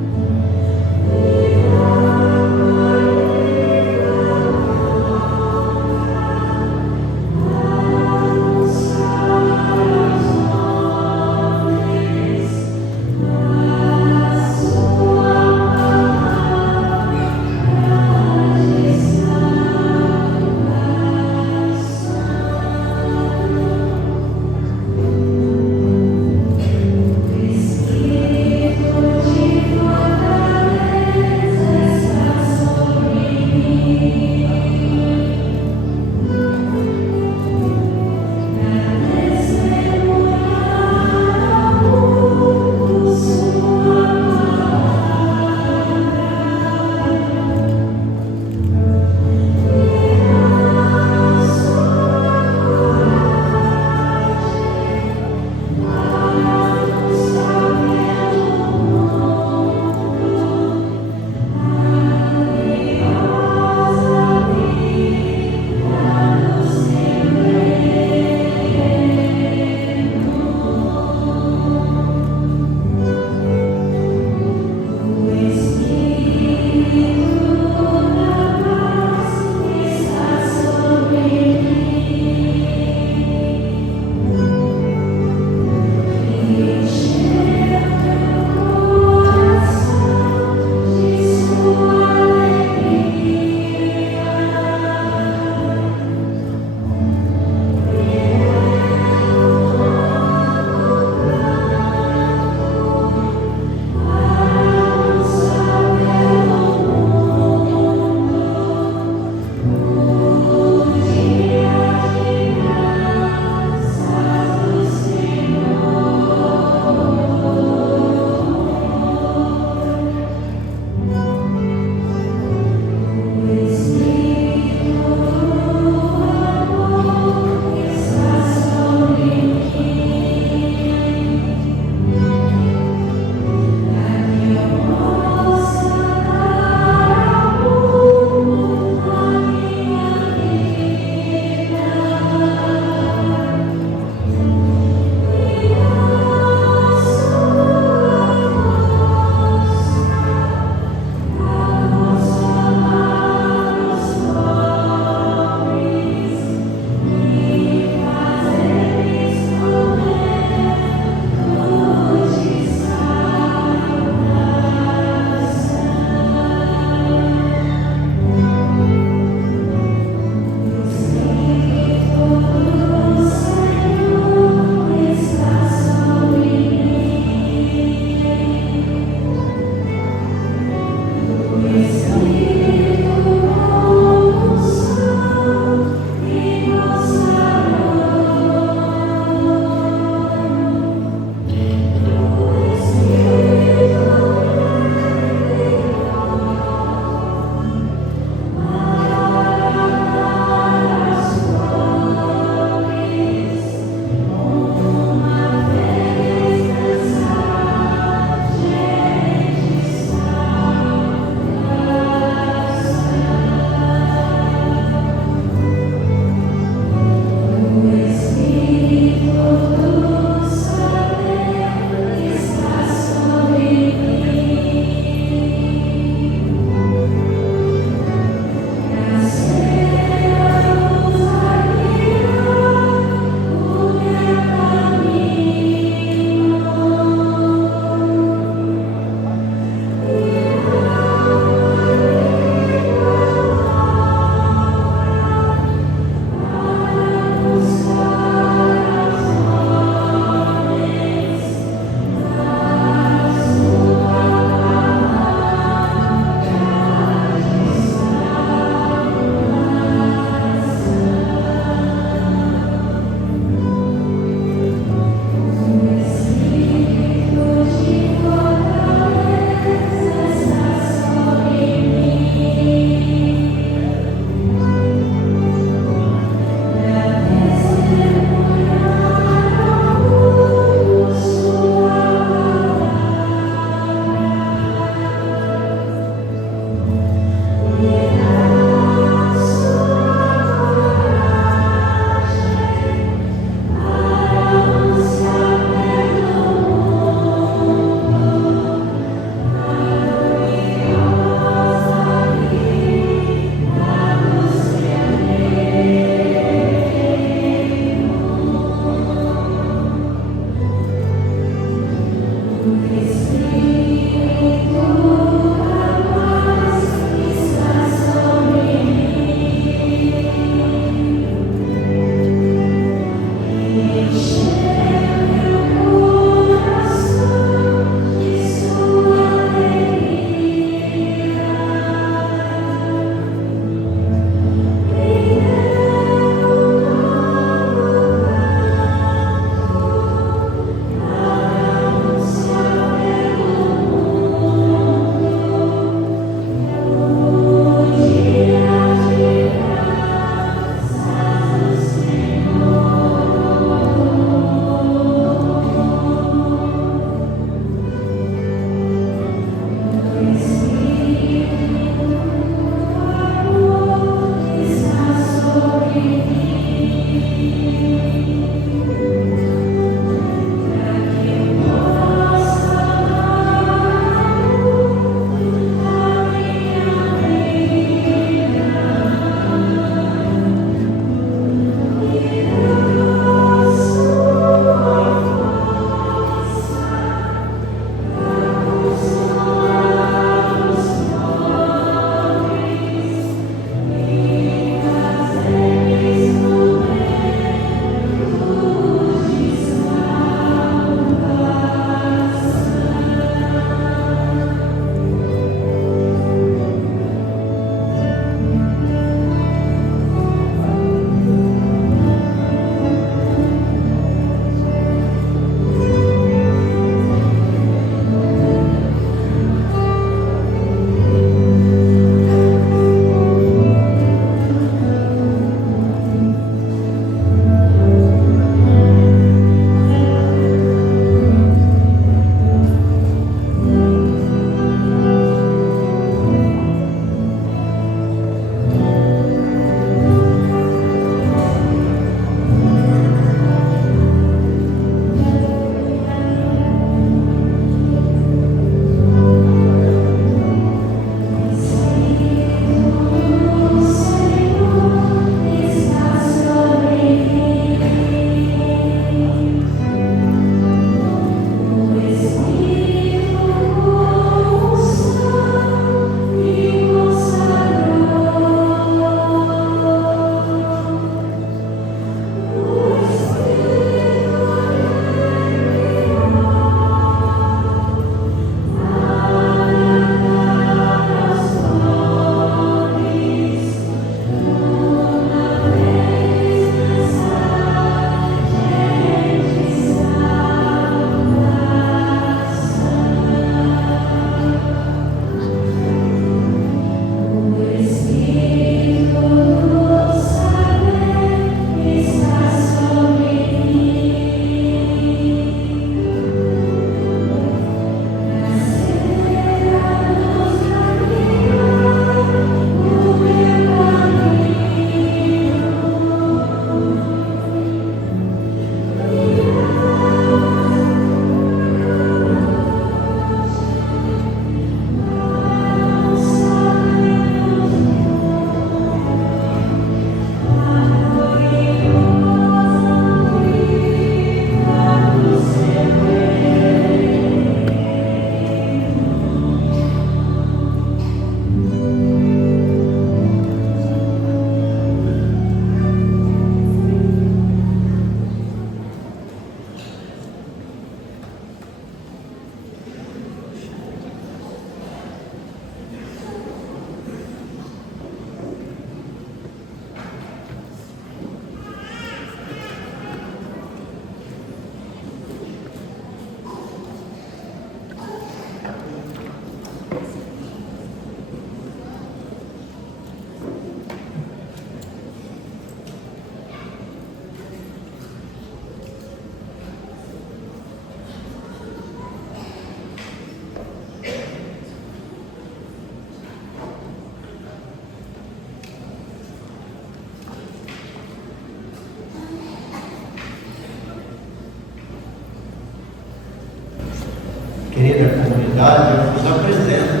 Querida comunidade, eu vos apresento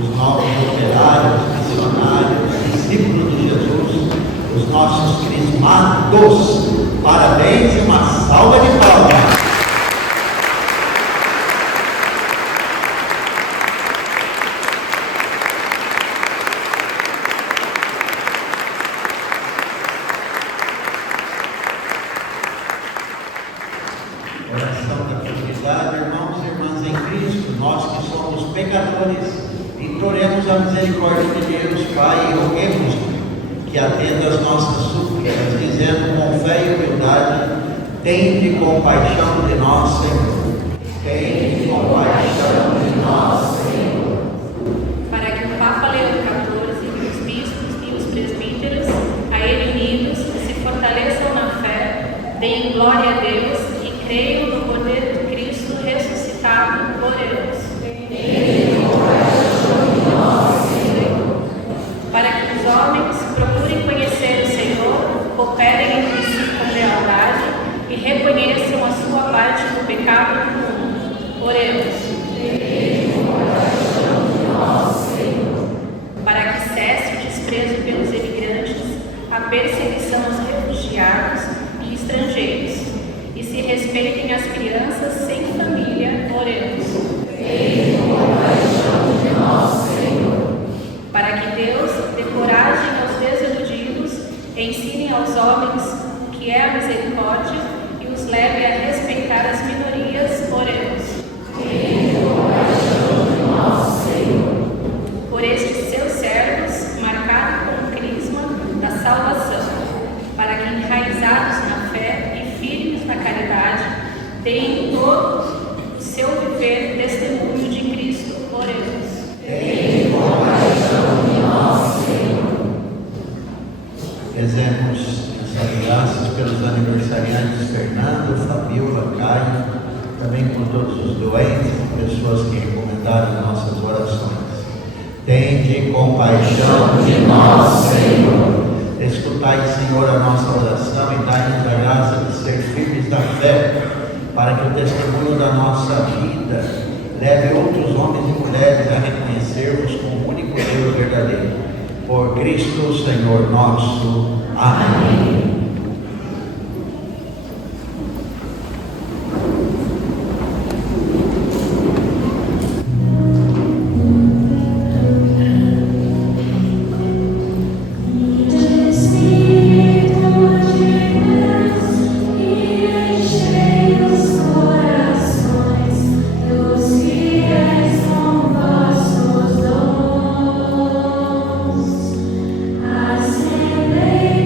os novos operários, missionários, discípulos de Jesus, os nossos crismados. Parabéns e uma salva de palmas. Oração da comunidade, irmãos e irmãs em Cristo, nós que somos pecadores, imploremos a misericórdia de Deus, Pai, e roguemos que atenda as nossas súplicas, dizendo com fé e humildade: tende compaixão de nós, Senhor. Tende compaixão de nós, Senhor. Para que o Papa Leão XIV, os bispos e os presbíteros, a ele unidos, se fortaleçam na fé, deem glória a Deus e creiam no poder de Cristo ressuscitado, oremos. Para que os homens procurem conhecer o Senhor, cooperem entre si com lealdade e reconheçam a sua parte no pecado comum. Oremos. Para que cesse o desprezo pelos imigrantes, a perseguição aos refugiados e estrangeiros, e se respeitem as crianças sem família, oremos. Para que Deus dê coragem aos desiludidos, ensine aos homens o que é a misericórdia e os leve a respeitar as minorias, oremos. Por estes seus servos, marcados com o crisma da salvação, para que enraizados na fé e firmes na caridade, deem todo o seu viver testemunho de Cristo, oremos. Rezemos essas graças pelos aniversariantes Fernando, Fabiola, Caio, também por todos os doentes, pessoas que recomendaram nossas orações. Tende compaixão de nós, Senhor. Escutai, Senhor, a nossa oração e dai-nos a graça de ser firmes na fé, para que o testemunho da nossa vida leve outros homens e mulheres a reconhecermos como o único Deus verdadeiro. Por Cristo, Senhor nosso. Amém. Acendei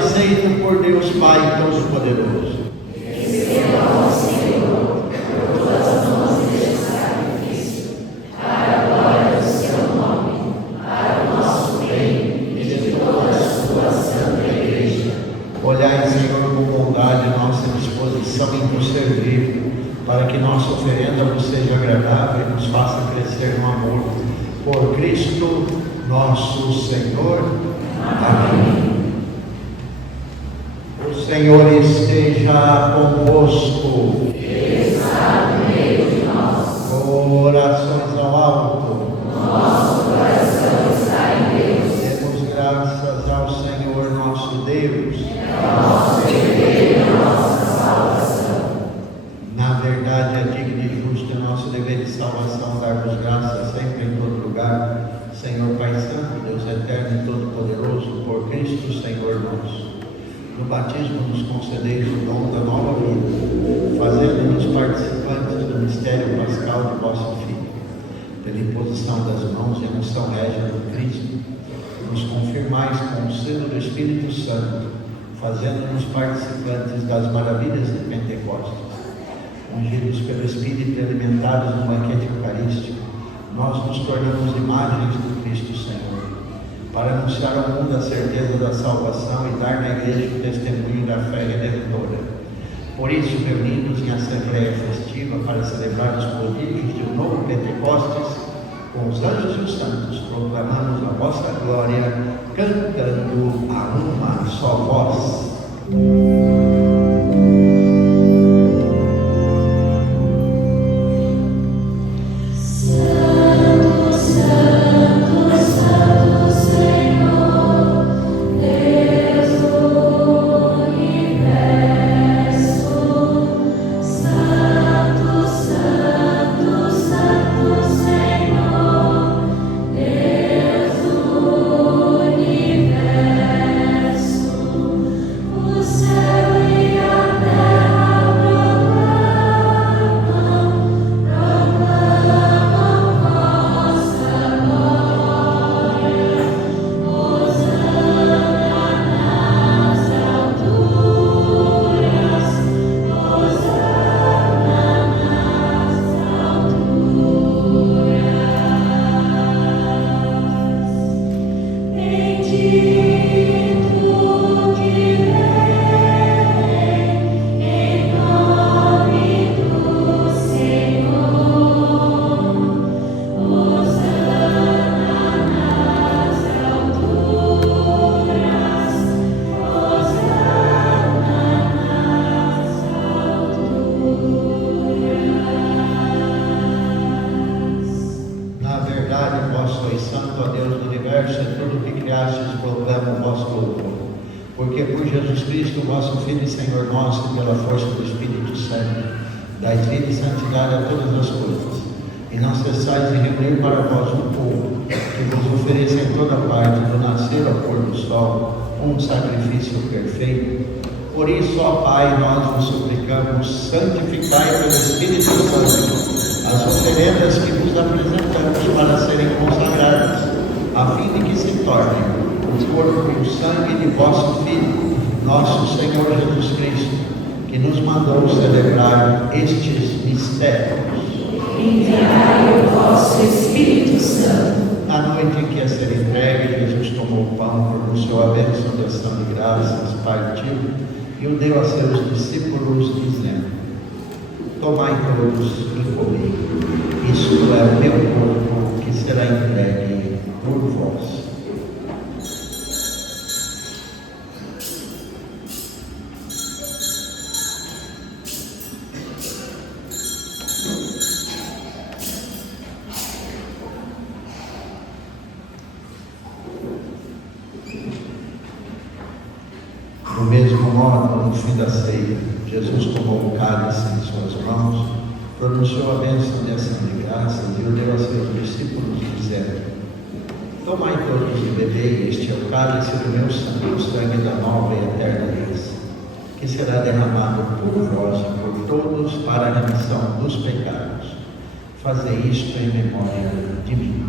aceito por Deus Pai Todo-Poderoso. Receba, ó Senhor, por todas as mãos deste sacrifício, para a glória do seu nome, para o nosso bem e de toda a sua santa igreja. Olhai, Senhor, com bondade nossa disposição em vos servir, para que nossa oferenda vos seja agradável e nos faça crescer no amor. Por Cristo nosso Senhor. Amém. O Senhor esteja convosco. Está no meio de nós. Orações ao alto. Nosso coração está em Deus. Demos graças ao Senhor nosso Deus. Nosso dever e nossa salvação. Na verdade, é digno e justo nosso dever de salvação dar-vos graças sempre em todo lugar, Senhor Pai Santo, Deus eterno e todo-poderoso, por Cristo Senhor nosso. No batismo nos concedeis o dom da nova vida, fazendo-nos participantes do mistério pascal de vosso Filho. Pela imposição das mãos e a unção régia do Cristo, nos confirmais com o selo do Espírito Santo, fazendo-nos participantes das maravilhas de Pentecostes. Ungidos pelo Espírito e alimentados no banquete eucarístico, nós nos tornamos imagens do Cristo Senhor, para anunciar ao mundo a certeza da salvação e dar na igreja o testemunho da fé redentora. Por isso, reunidos em assembleia festiva para celebrar os prodígios de um novo Pentecostes, com os anjos e os santos, proclamamos a vossa glória, cantando a uma só voz. Porque por Jesus Cristo, vosso Filho e Senhor nosso, pela força do Espírito Santo, dais vida e santidade a todas as coisas, e não cessais de reunir para vós um povo, que vos ofereça em toda parte, do nascer ao pôr do sol, um sacrifício perfeito. Por isso, ó Pai, nós vos suplicamos, santificai pelo Espírito Santo as oferendas que vos apresentamos para serem consagradas, a fim de que se tornem o corpo e o sangue de vosso Filho, nosso Senhor Jesus Cristo, que nos mandou celebrar estes mistérios. Enviai o vosso Espírito Santo. Na noite em que ia ser entregue, Jesus tomou o pão, pronunciou a bênção de ação de graças, partiu e o deu a seus discípulos, dizendo: tomai todos e comei. Isto é o meu corpo que será entregue por vós. Do mesmo modo, no fim da ceia, Jesus tomou o cálice em suas mãos, pronunciou a bênção de ação de graças e o deu a seus discípulos, dizendo: tomai todos e bebei, este é o cálice do meu sangue, o sangue da nova e eterna aliança, que será derramado por vós e por todos para a remissão dos pecados. Fazei isto em memória de mim.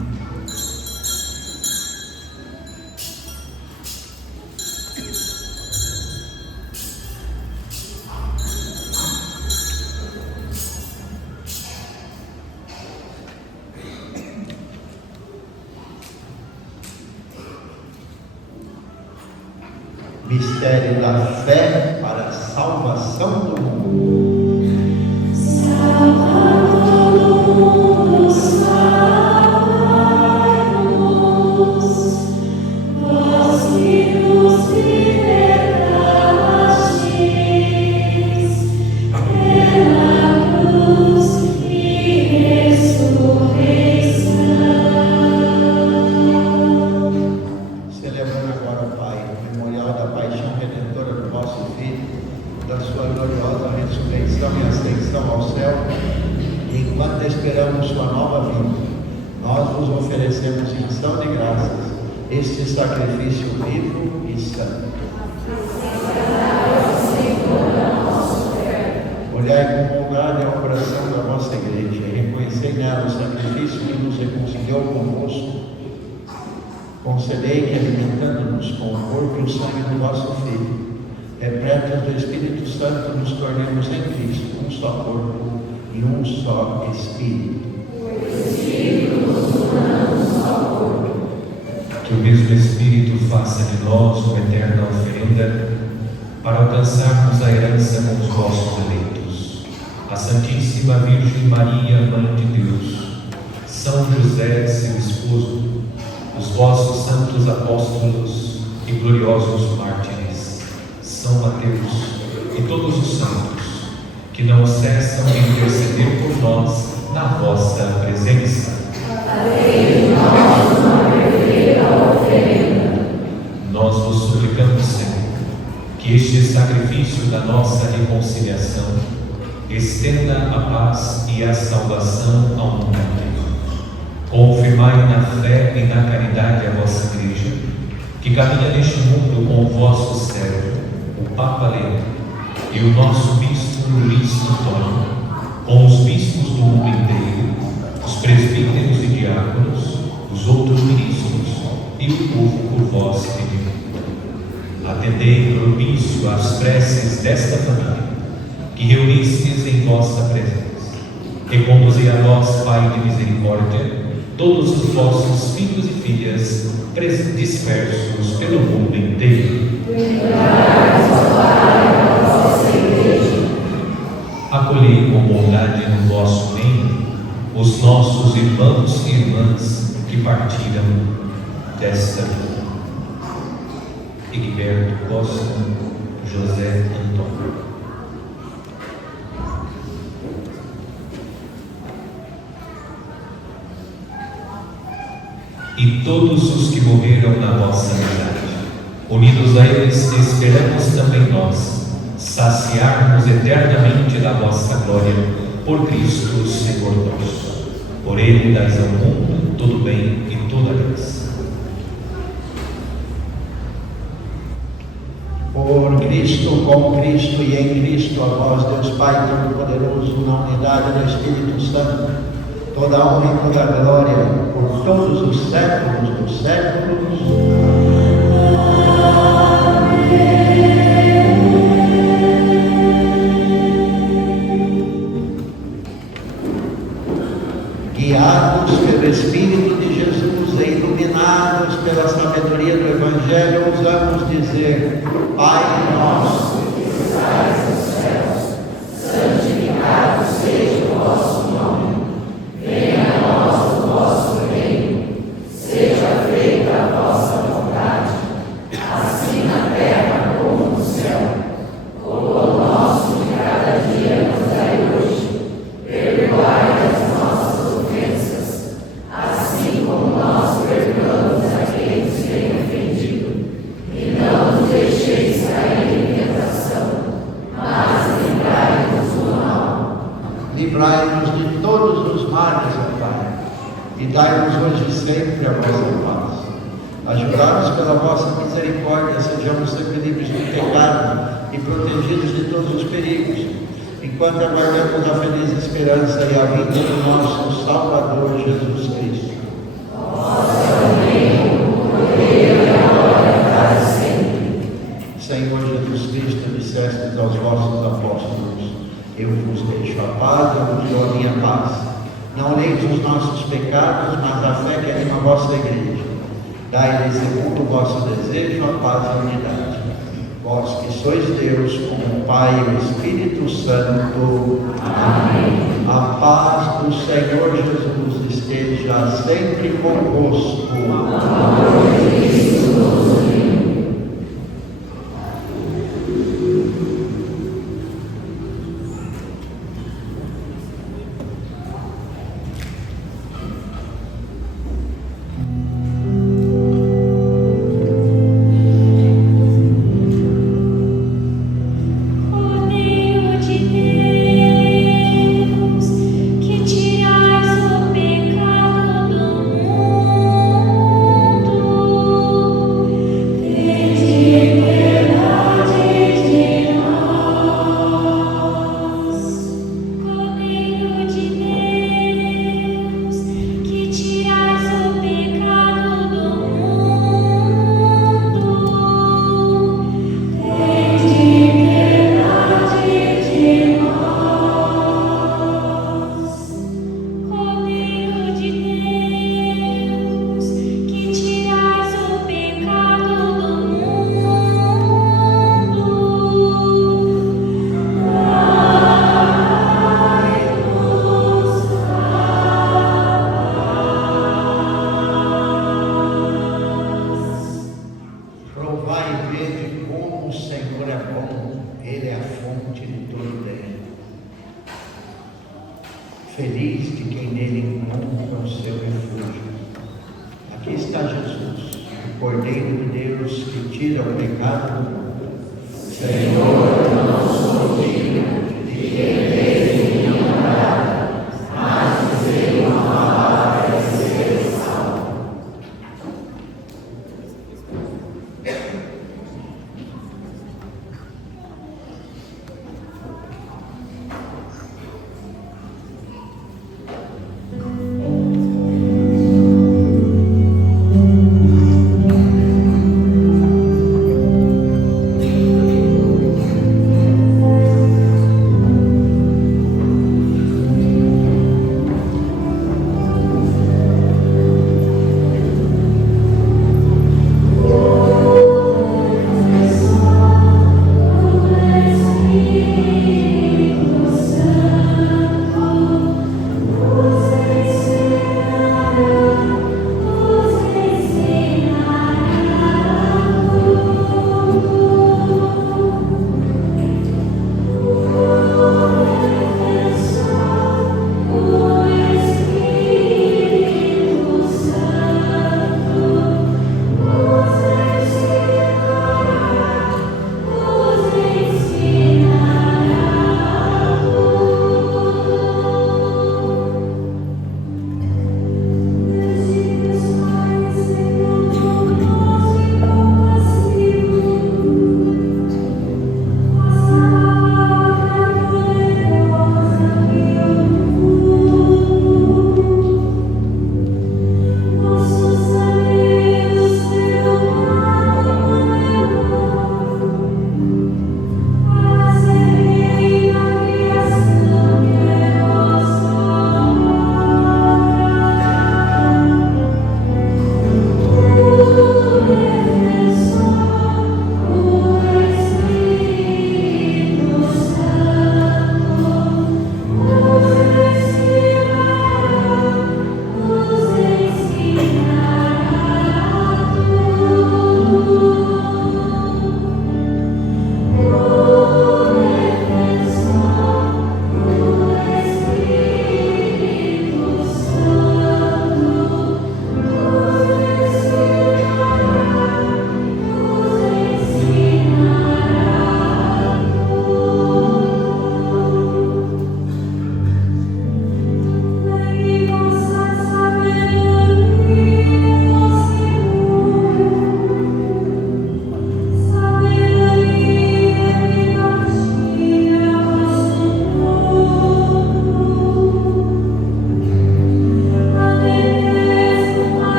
Mistério da fé para a salvação do mundo. Salvador do mundo, salva-nos, vós que nos libertastes pela cruz e ressurreição. Celebrando agora, Pai, o memorial da paixão redentora do vosso Filho, da sua gloriosa ressurreição e ascensão ao céu, e enquanto esperamos sua nova vinda, nós vos oferecemos em ação de graças este sacrifício vivo e santo. Olhai com bondade a oração da vossa igreja e reconhecei nela o sacrifício que nos reconciliou convosco. Concedei que, alimentando-nos com o corpo e o sangue do vosso Filho, repletos do Espírito Santo, nos tornemos em Cristo um só corpo e um só Espírito. Que o mesmo Espírito faça de nós uma eterna oferenda para alcançarmos a herança com os vossos eleitos. A Santíssima Virgem Maria, Mãe de Deus, São José, seu esposo, os vossos santos apóstolos e gloriosos mártires, São Mateus e todos os santos, que não cessam de interceder por nós na vossa presença. Nós vos suplicamos, Senhor, que este sacrifício da nossa reconciliação estenda a paz e a salvação ao mundo inteiro. Confirmai na fé e na caridade a vossa Igreja, que caminha neste mundo com o vosso servo, o Papa Leão, e o nosso Bispo Luís Antônio, com os bispos do mundo inteiro, os presbíteros e diáconos, os outros ministros e o povo por vós redimido. Atendei propício às preces desta família, que reunistes em vossa presença. Reconduzei a nós, Pai de misericórdia, todos os vossos filhos e filhas dispersos pelo mundo inteiro. Acolhei com bondade no vosso reino os nossos irmãos e irmãs que partiram desta vida. Egberto Costa, José Antônio. E todos os que morreram na vossa amizade, unidos a eles, esperamos também nós saciar-nos eternamente da vossa glória, por Cristo Senhor nosso. Por Ele dais ao mundo todo bem e toda graça. Por Cristo, com Cristo e em Cristo, a vós, Deus Pai Todo-Poderoso, na unidade do Espírito Santo, toda honra e toda glória, por todos os séculos dos séculos. Guiados pelo Espírito de Jesus e iluminados pela sabedoria do Evangelho, ousamos dizer: Pai nosso, que estais nos céus, santificado seja o vosso nome. Venha a nós o vosso reino. Seja feita a vossa vontade, assim na terra como no céu. O pão nosso de cada dia nos dai hoje. Perdoai as nossas ofensas, assim como nós perdoamos a quem nos tem ofendido. E não nos deixeis cair em tentação, mas livrai-nos do mal. Livrai-nos de todos os males, ó Pai, e dai-nos hoje e sempre a vossa paz. Ajudados pela vossa misericórdia, sejamos sempre livres do pecado e protegidos de todos os perigos, enquanto aguardamos a feliz esperança e a vinda do nosso Salvador Jesus Cristo. Senhor Jesus Cristo, dissestes aos vossos apóstolos: eu vos deixo a paz, eu vos dou a minha paz. Não olheis os nossos pecados, mas a fé que anima a vossa igreja. Dai-lhe, segundo o vosso desejo, a paz e a unidade. vós que sois Deus, como o Pai e o Espírito Santo. Amém. A paz do Senhor Jesus esteja sempre convosco. Feliz de quem nele encontra o seu refúgio. Aqui está Jesus, o Cordeiro de Deus que tira o pecado do mundo. Senhor, eu não sou digno de que entreis em minha morada, mas dizei uma palavra e serei salvo.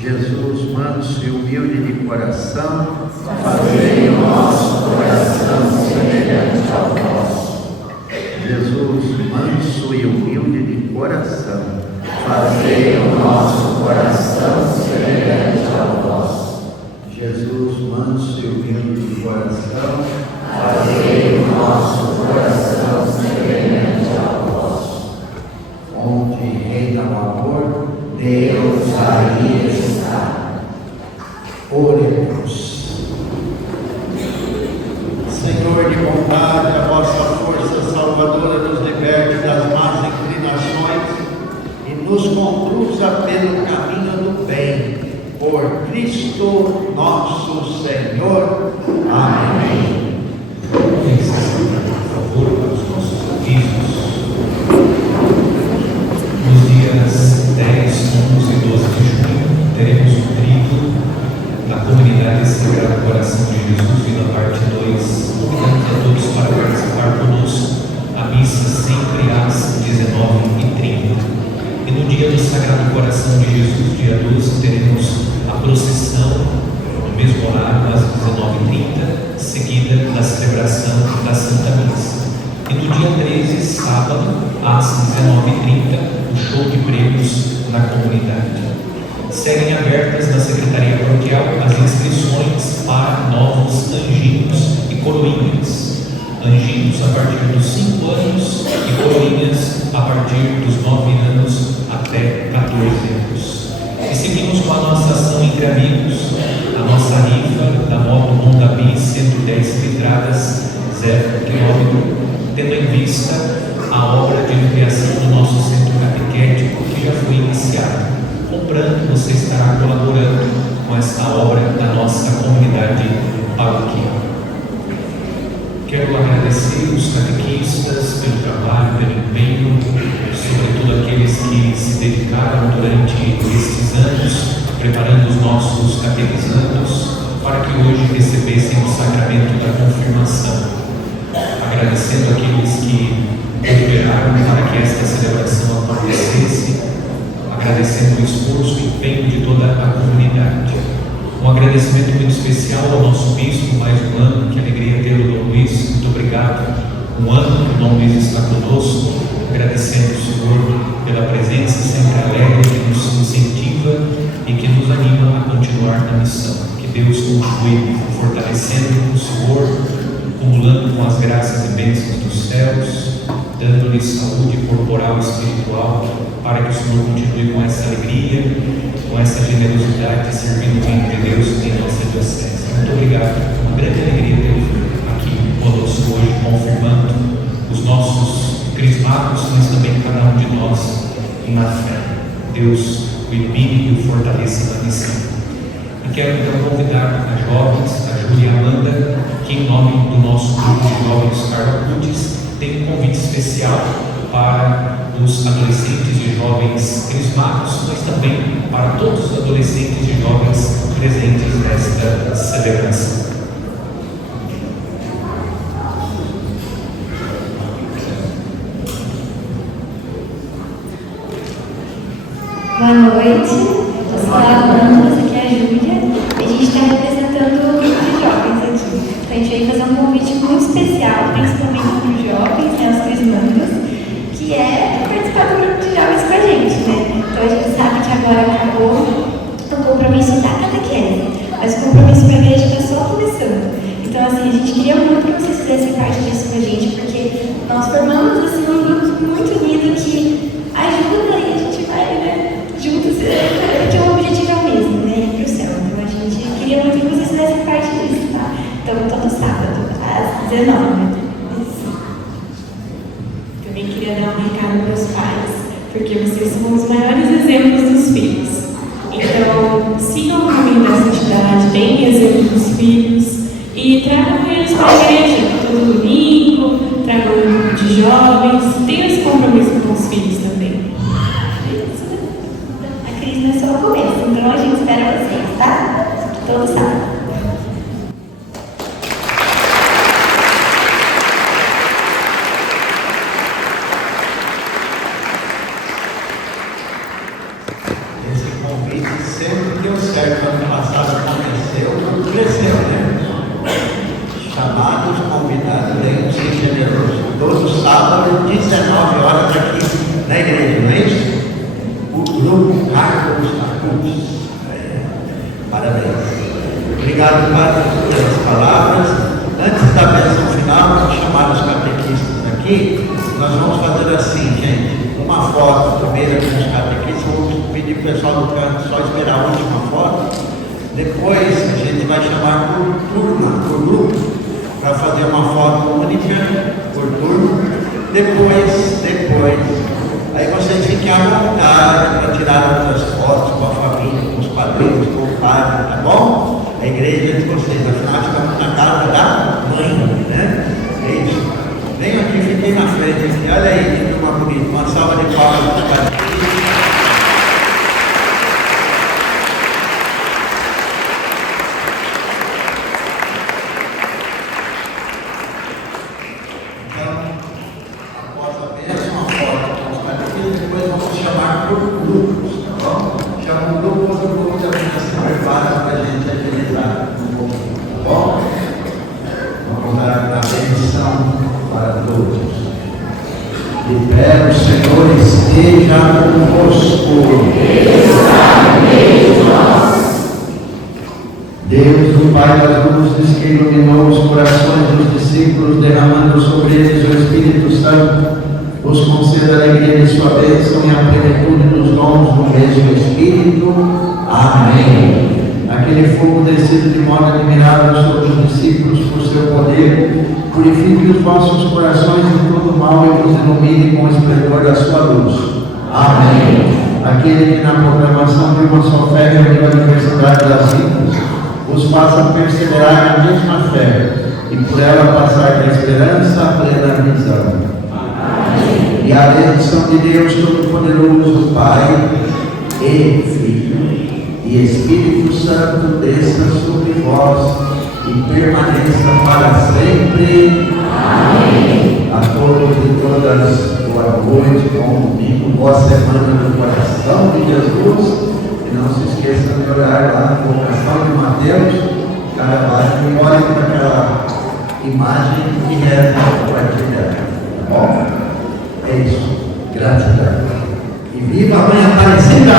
Jesus, manso e humilde de coração, fazei o nosso coração semelhante ao vosso. Jesus, manso e humilde de coração, Fazei o nosso coração semelhante ao vosso. Jesus, manso e humilde de coração, Fazei o nosso coração semelhante ao vosso. onde reina o amor, Deus aí está. oremos. Senhor de bondade, a vossa força salvadora nos liberte das más inclinações e nos conduza pelo caminho do bem. Por Cristo nosso Senhor. Amém. Por favor, para os nossos batismos. Nos dias 10, 11 e 12 de junho, teremos um trigo na comunidade Sagrado Coração de Jesus, vindo a parte 2. Convidamos a todos para participar conosco. A missa sempre às 19h30. E no dia do Sagrado Coração de Jesus, dia 12, teremos a procissão, no mesmo horário, às 19h30, seguida da celebração da Santa Missa. E no dia 13, sábado, às 19h30, o show de prêmios na comunidade. Seguem abertas na Secretaria Paroquial as inscrições para novos anjinhos e coroinhas. Anjinhos a partir dos 5 anos e coroinhas a partir dos 9 anos até 14 anos. E seguimos com a nossa ação entre amigos, a nossa rifa da moto Honda Bis 110 cilindradas 0 km, tendo em vista a obra de ampliação do nosso centro catequético que já foi iniciada. Comprando, você estará colaborando com esta obra da nossa comunidade paroquial. Quero agradecer os catequistas pelo trabalho, pelo empenho, sobretudo aqueles que se dedicaram durante estes anos, preparando os nossos catequizandos para que hoje recebessem o sacramento da confirmação. Agradecendo aqueles que cooperaram para que esta celebração acontecesse, agradecendo o esforço e empenho de toda a comunidade. Um agradecimento muito especial ao nosso bispo, mais um ano, que alegria tê-lo, Dom Luiz, muito obrigado. Um ano que o Dom Luiz está conosco, agradecendo o Senhor pela presença sempre alegre, que nos incentiva e que nos anima a continuar na missão. Que Deus continue fortalecendo o Senhor, acumulando com as graças e bênçãos dos céus, dando-lhe saúde corporal e espiritual, para que o Senhor continue com essa alegria, com essa generosidade, servindo o reino de Deus em nossa diocese. Muito obrigado, é uma grande alegria ter aqui conosco hoje, confirmando os nossos crismados, mas também cada um de nós na fé. Deus o ilumine e o fortaleça na missão. E quero então convidar as jovens, a Júlia e a Amanda, que em nome do nosso grupo de jovens Carla Putis, tem um convite especial para os adolescentes e jovens crismados, mas também para todos os adolescentes e jovens presentes nesta celebração. Boa noite, eu sou a Amanda, essa aqui é a Júlia, e a gente está representando o grupo de jovens aqui. Então a gente veio fazer um convite muito especial, principalmente para os jovens, né, os crismandos, que é participar do grupo de jovens com a gente, né? Então a gente sabe que agora acabou o compromisso da catequese, mas o compromisso para a igreja está só começando. Então assim, a gente queria muito que vocês fizessem parte disso com a gente, porque nós formamos assim um grupo muito unido que ajuda e a gente vai, né, juntos, porque o objetivo é o mesmo, né, ir para o céu. Então a gente queria muito que vocês fizessem parte disso, tá? Então todo sábado, às 19h. Também queria dar um recado para os pais, porque vocês são os maiores exemplos dos filhos. Então, sigam o caminho da santidade, deem exemplo dos filhos e tragam eles para a igreja todo domingo, tragam um grupo de jovens, tenham esse compromisso com os filhos também. A crise não é só o começo, então a gente espera vocês, tá? Todo sábado. Esse convite sempre que eu convidado, venham ser generosos. Todo sábado, 19 horas aqui na igreja, não é isso? O grupo Carlos Acutis. Parabéns. Obrigado, Padre, pelas palavras. Antes da bênção final, vamos chamar os catequistas aqui. Nós vamos fazer assim, gente. Uma foto primeiro com os catequistas. Vamos pedir para o pessoal do canto só esperar a última foto. Depois a gente vai chamar por turma, por grupo, para fazer uma foto única por turno. Depois, aí vocês fiquem à vontade para tirar outras fotos com a família, com os padrinhos, com o padre, tá bom? A igreja de vocês, afinal estamos na casa da mãe, né? É isso. Venham aqui, fiquem na frente aqui. Olha aí, que turma bonita. Uma salva de palmas para o padre. O Senhor esteja convosco. Deus, o Pai das luzes, que iluminou os corações dos discípulos, derramando sobre eles o Espírito Santo, os conceda a alegria de sua bênção e a plenitude dos dons do mesmo Espírito. Amém. Aquele fogo descido de modo admirável sobre os discípulos por seu poder, purifique os vossos corações de todo mal e nos ilumine com o esplendor da sua luz. Amém. Aquele que na proclamação de uma só fé reuniu a diversidade das línguas, os faça perseverar na mesma fé e por ela passar da esperança à plena visão. Amém. E a benção de Deus Todo-Poderoso, Pai e Filho e Espírito Santo desça sobre vós e permaneça para sempre. Amém. A todos e todas, boa noite, bom domingo, boa semana no coração de Jesus. E não se esqueçam de olhar lá na vocação de Mateus, Caravaggio, e olhem para aquela imagem e reza compartilhar. Tá bom? É isso. Gratidão. E viva a Mãe Aparecida!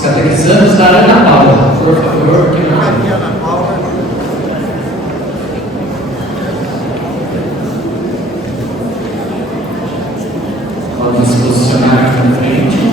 Catequizamos da Ana Paula, por favor, que não é Ana Paula. podem se posicionar aqui na frente.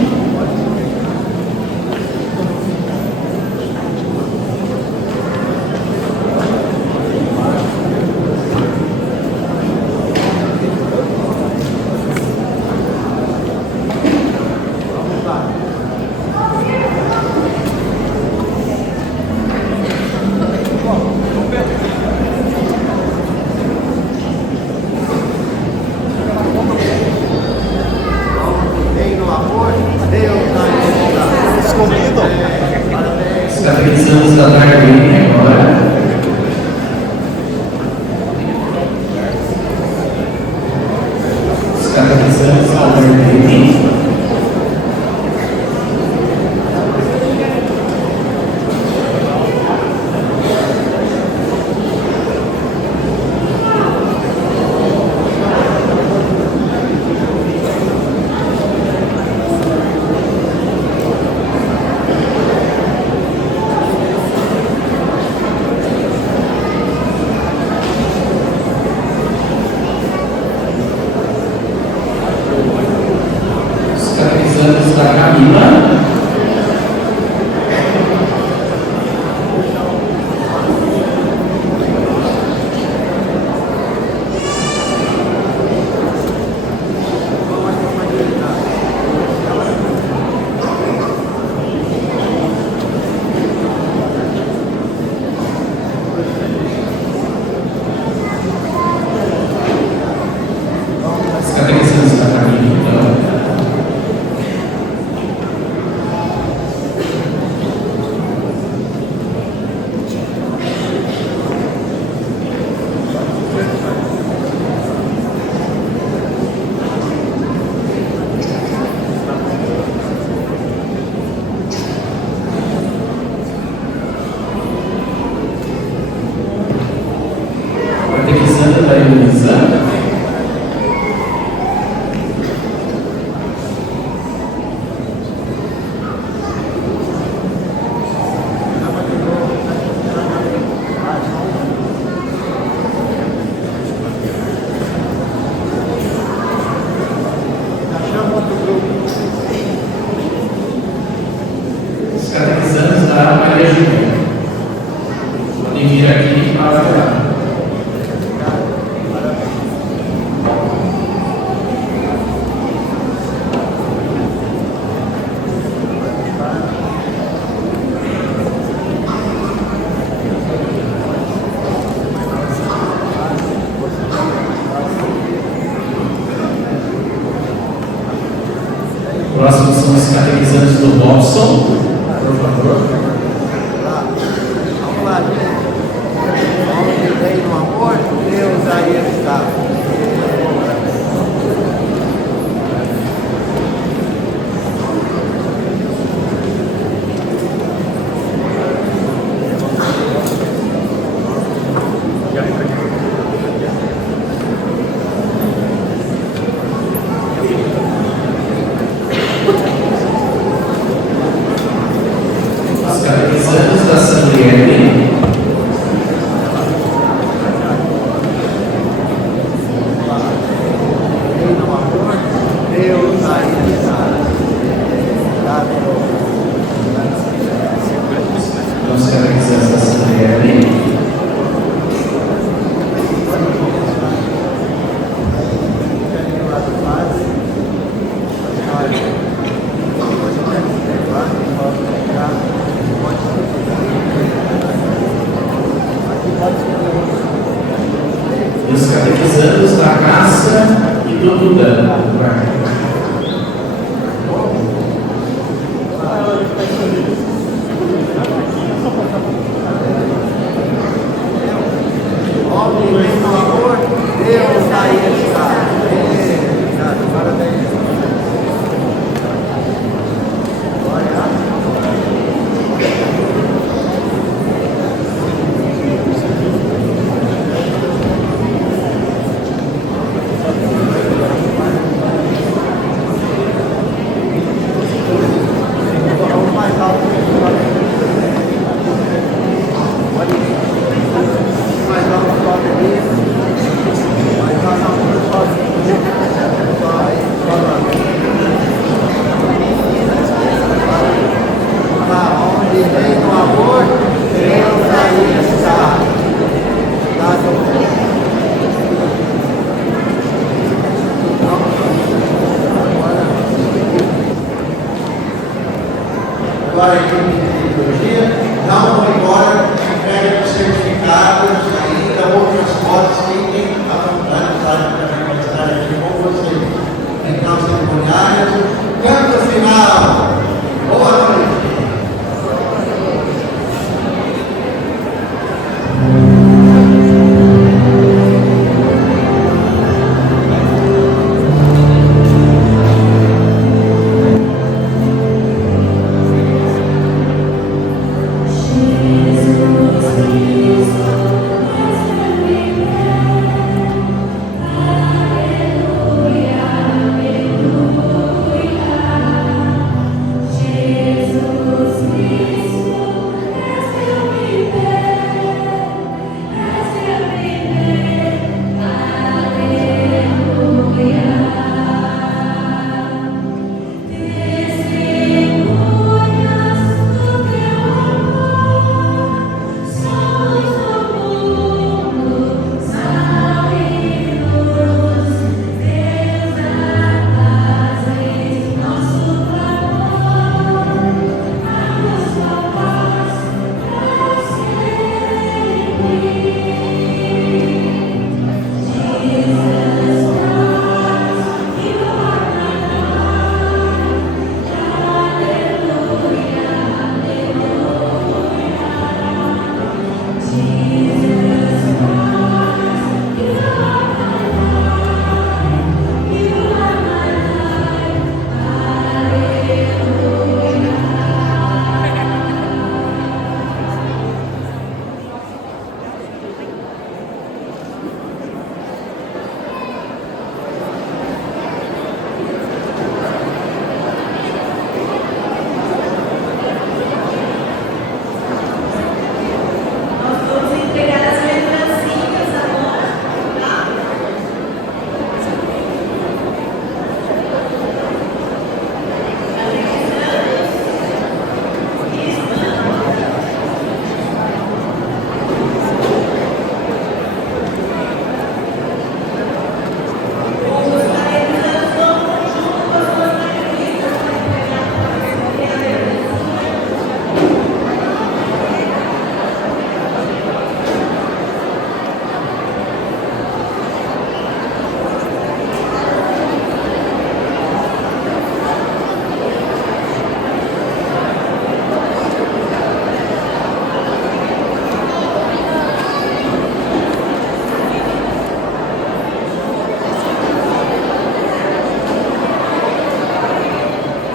Catequizamos da Darlene agora. Os catequizamos da Darlene. e a Juliana. Podem vir aqui para orar. Próximos são os catequizantes do Bobson, por favor. Vamos lá, gente. Onde vem no amor, Deus aí está. Os catequizantes da Sandriene. No amor, Deus aí está. Os catequizantes da Sandriene. E os catequizandos da Graça e do Dudan. Onde vem no amor, Deus aí está. Parabéns. Vamos mais alto. Mais alto, sobe ali. Mais alto, sobe. Onde vem no amor, Deus aí está. Agora a equipe de liturgia, não vão embora, entreguem os certificados, ainda outras fotos, fiquem à vontade, sabe, também para estar aqui com vocês. Então, cerimoniários, canto final.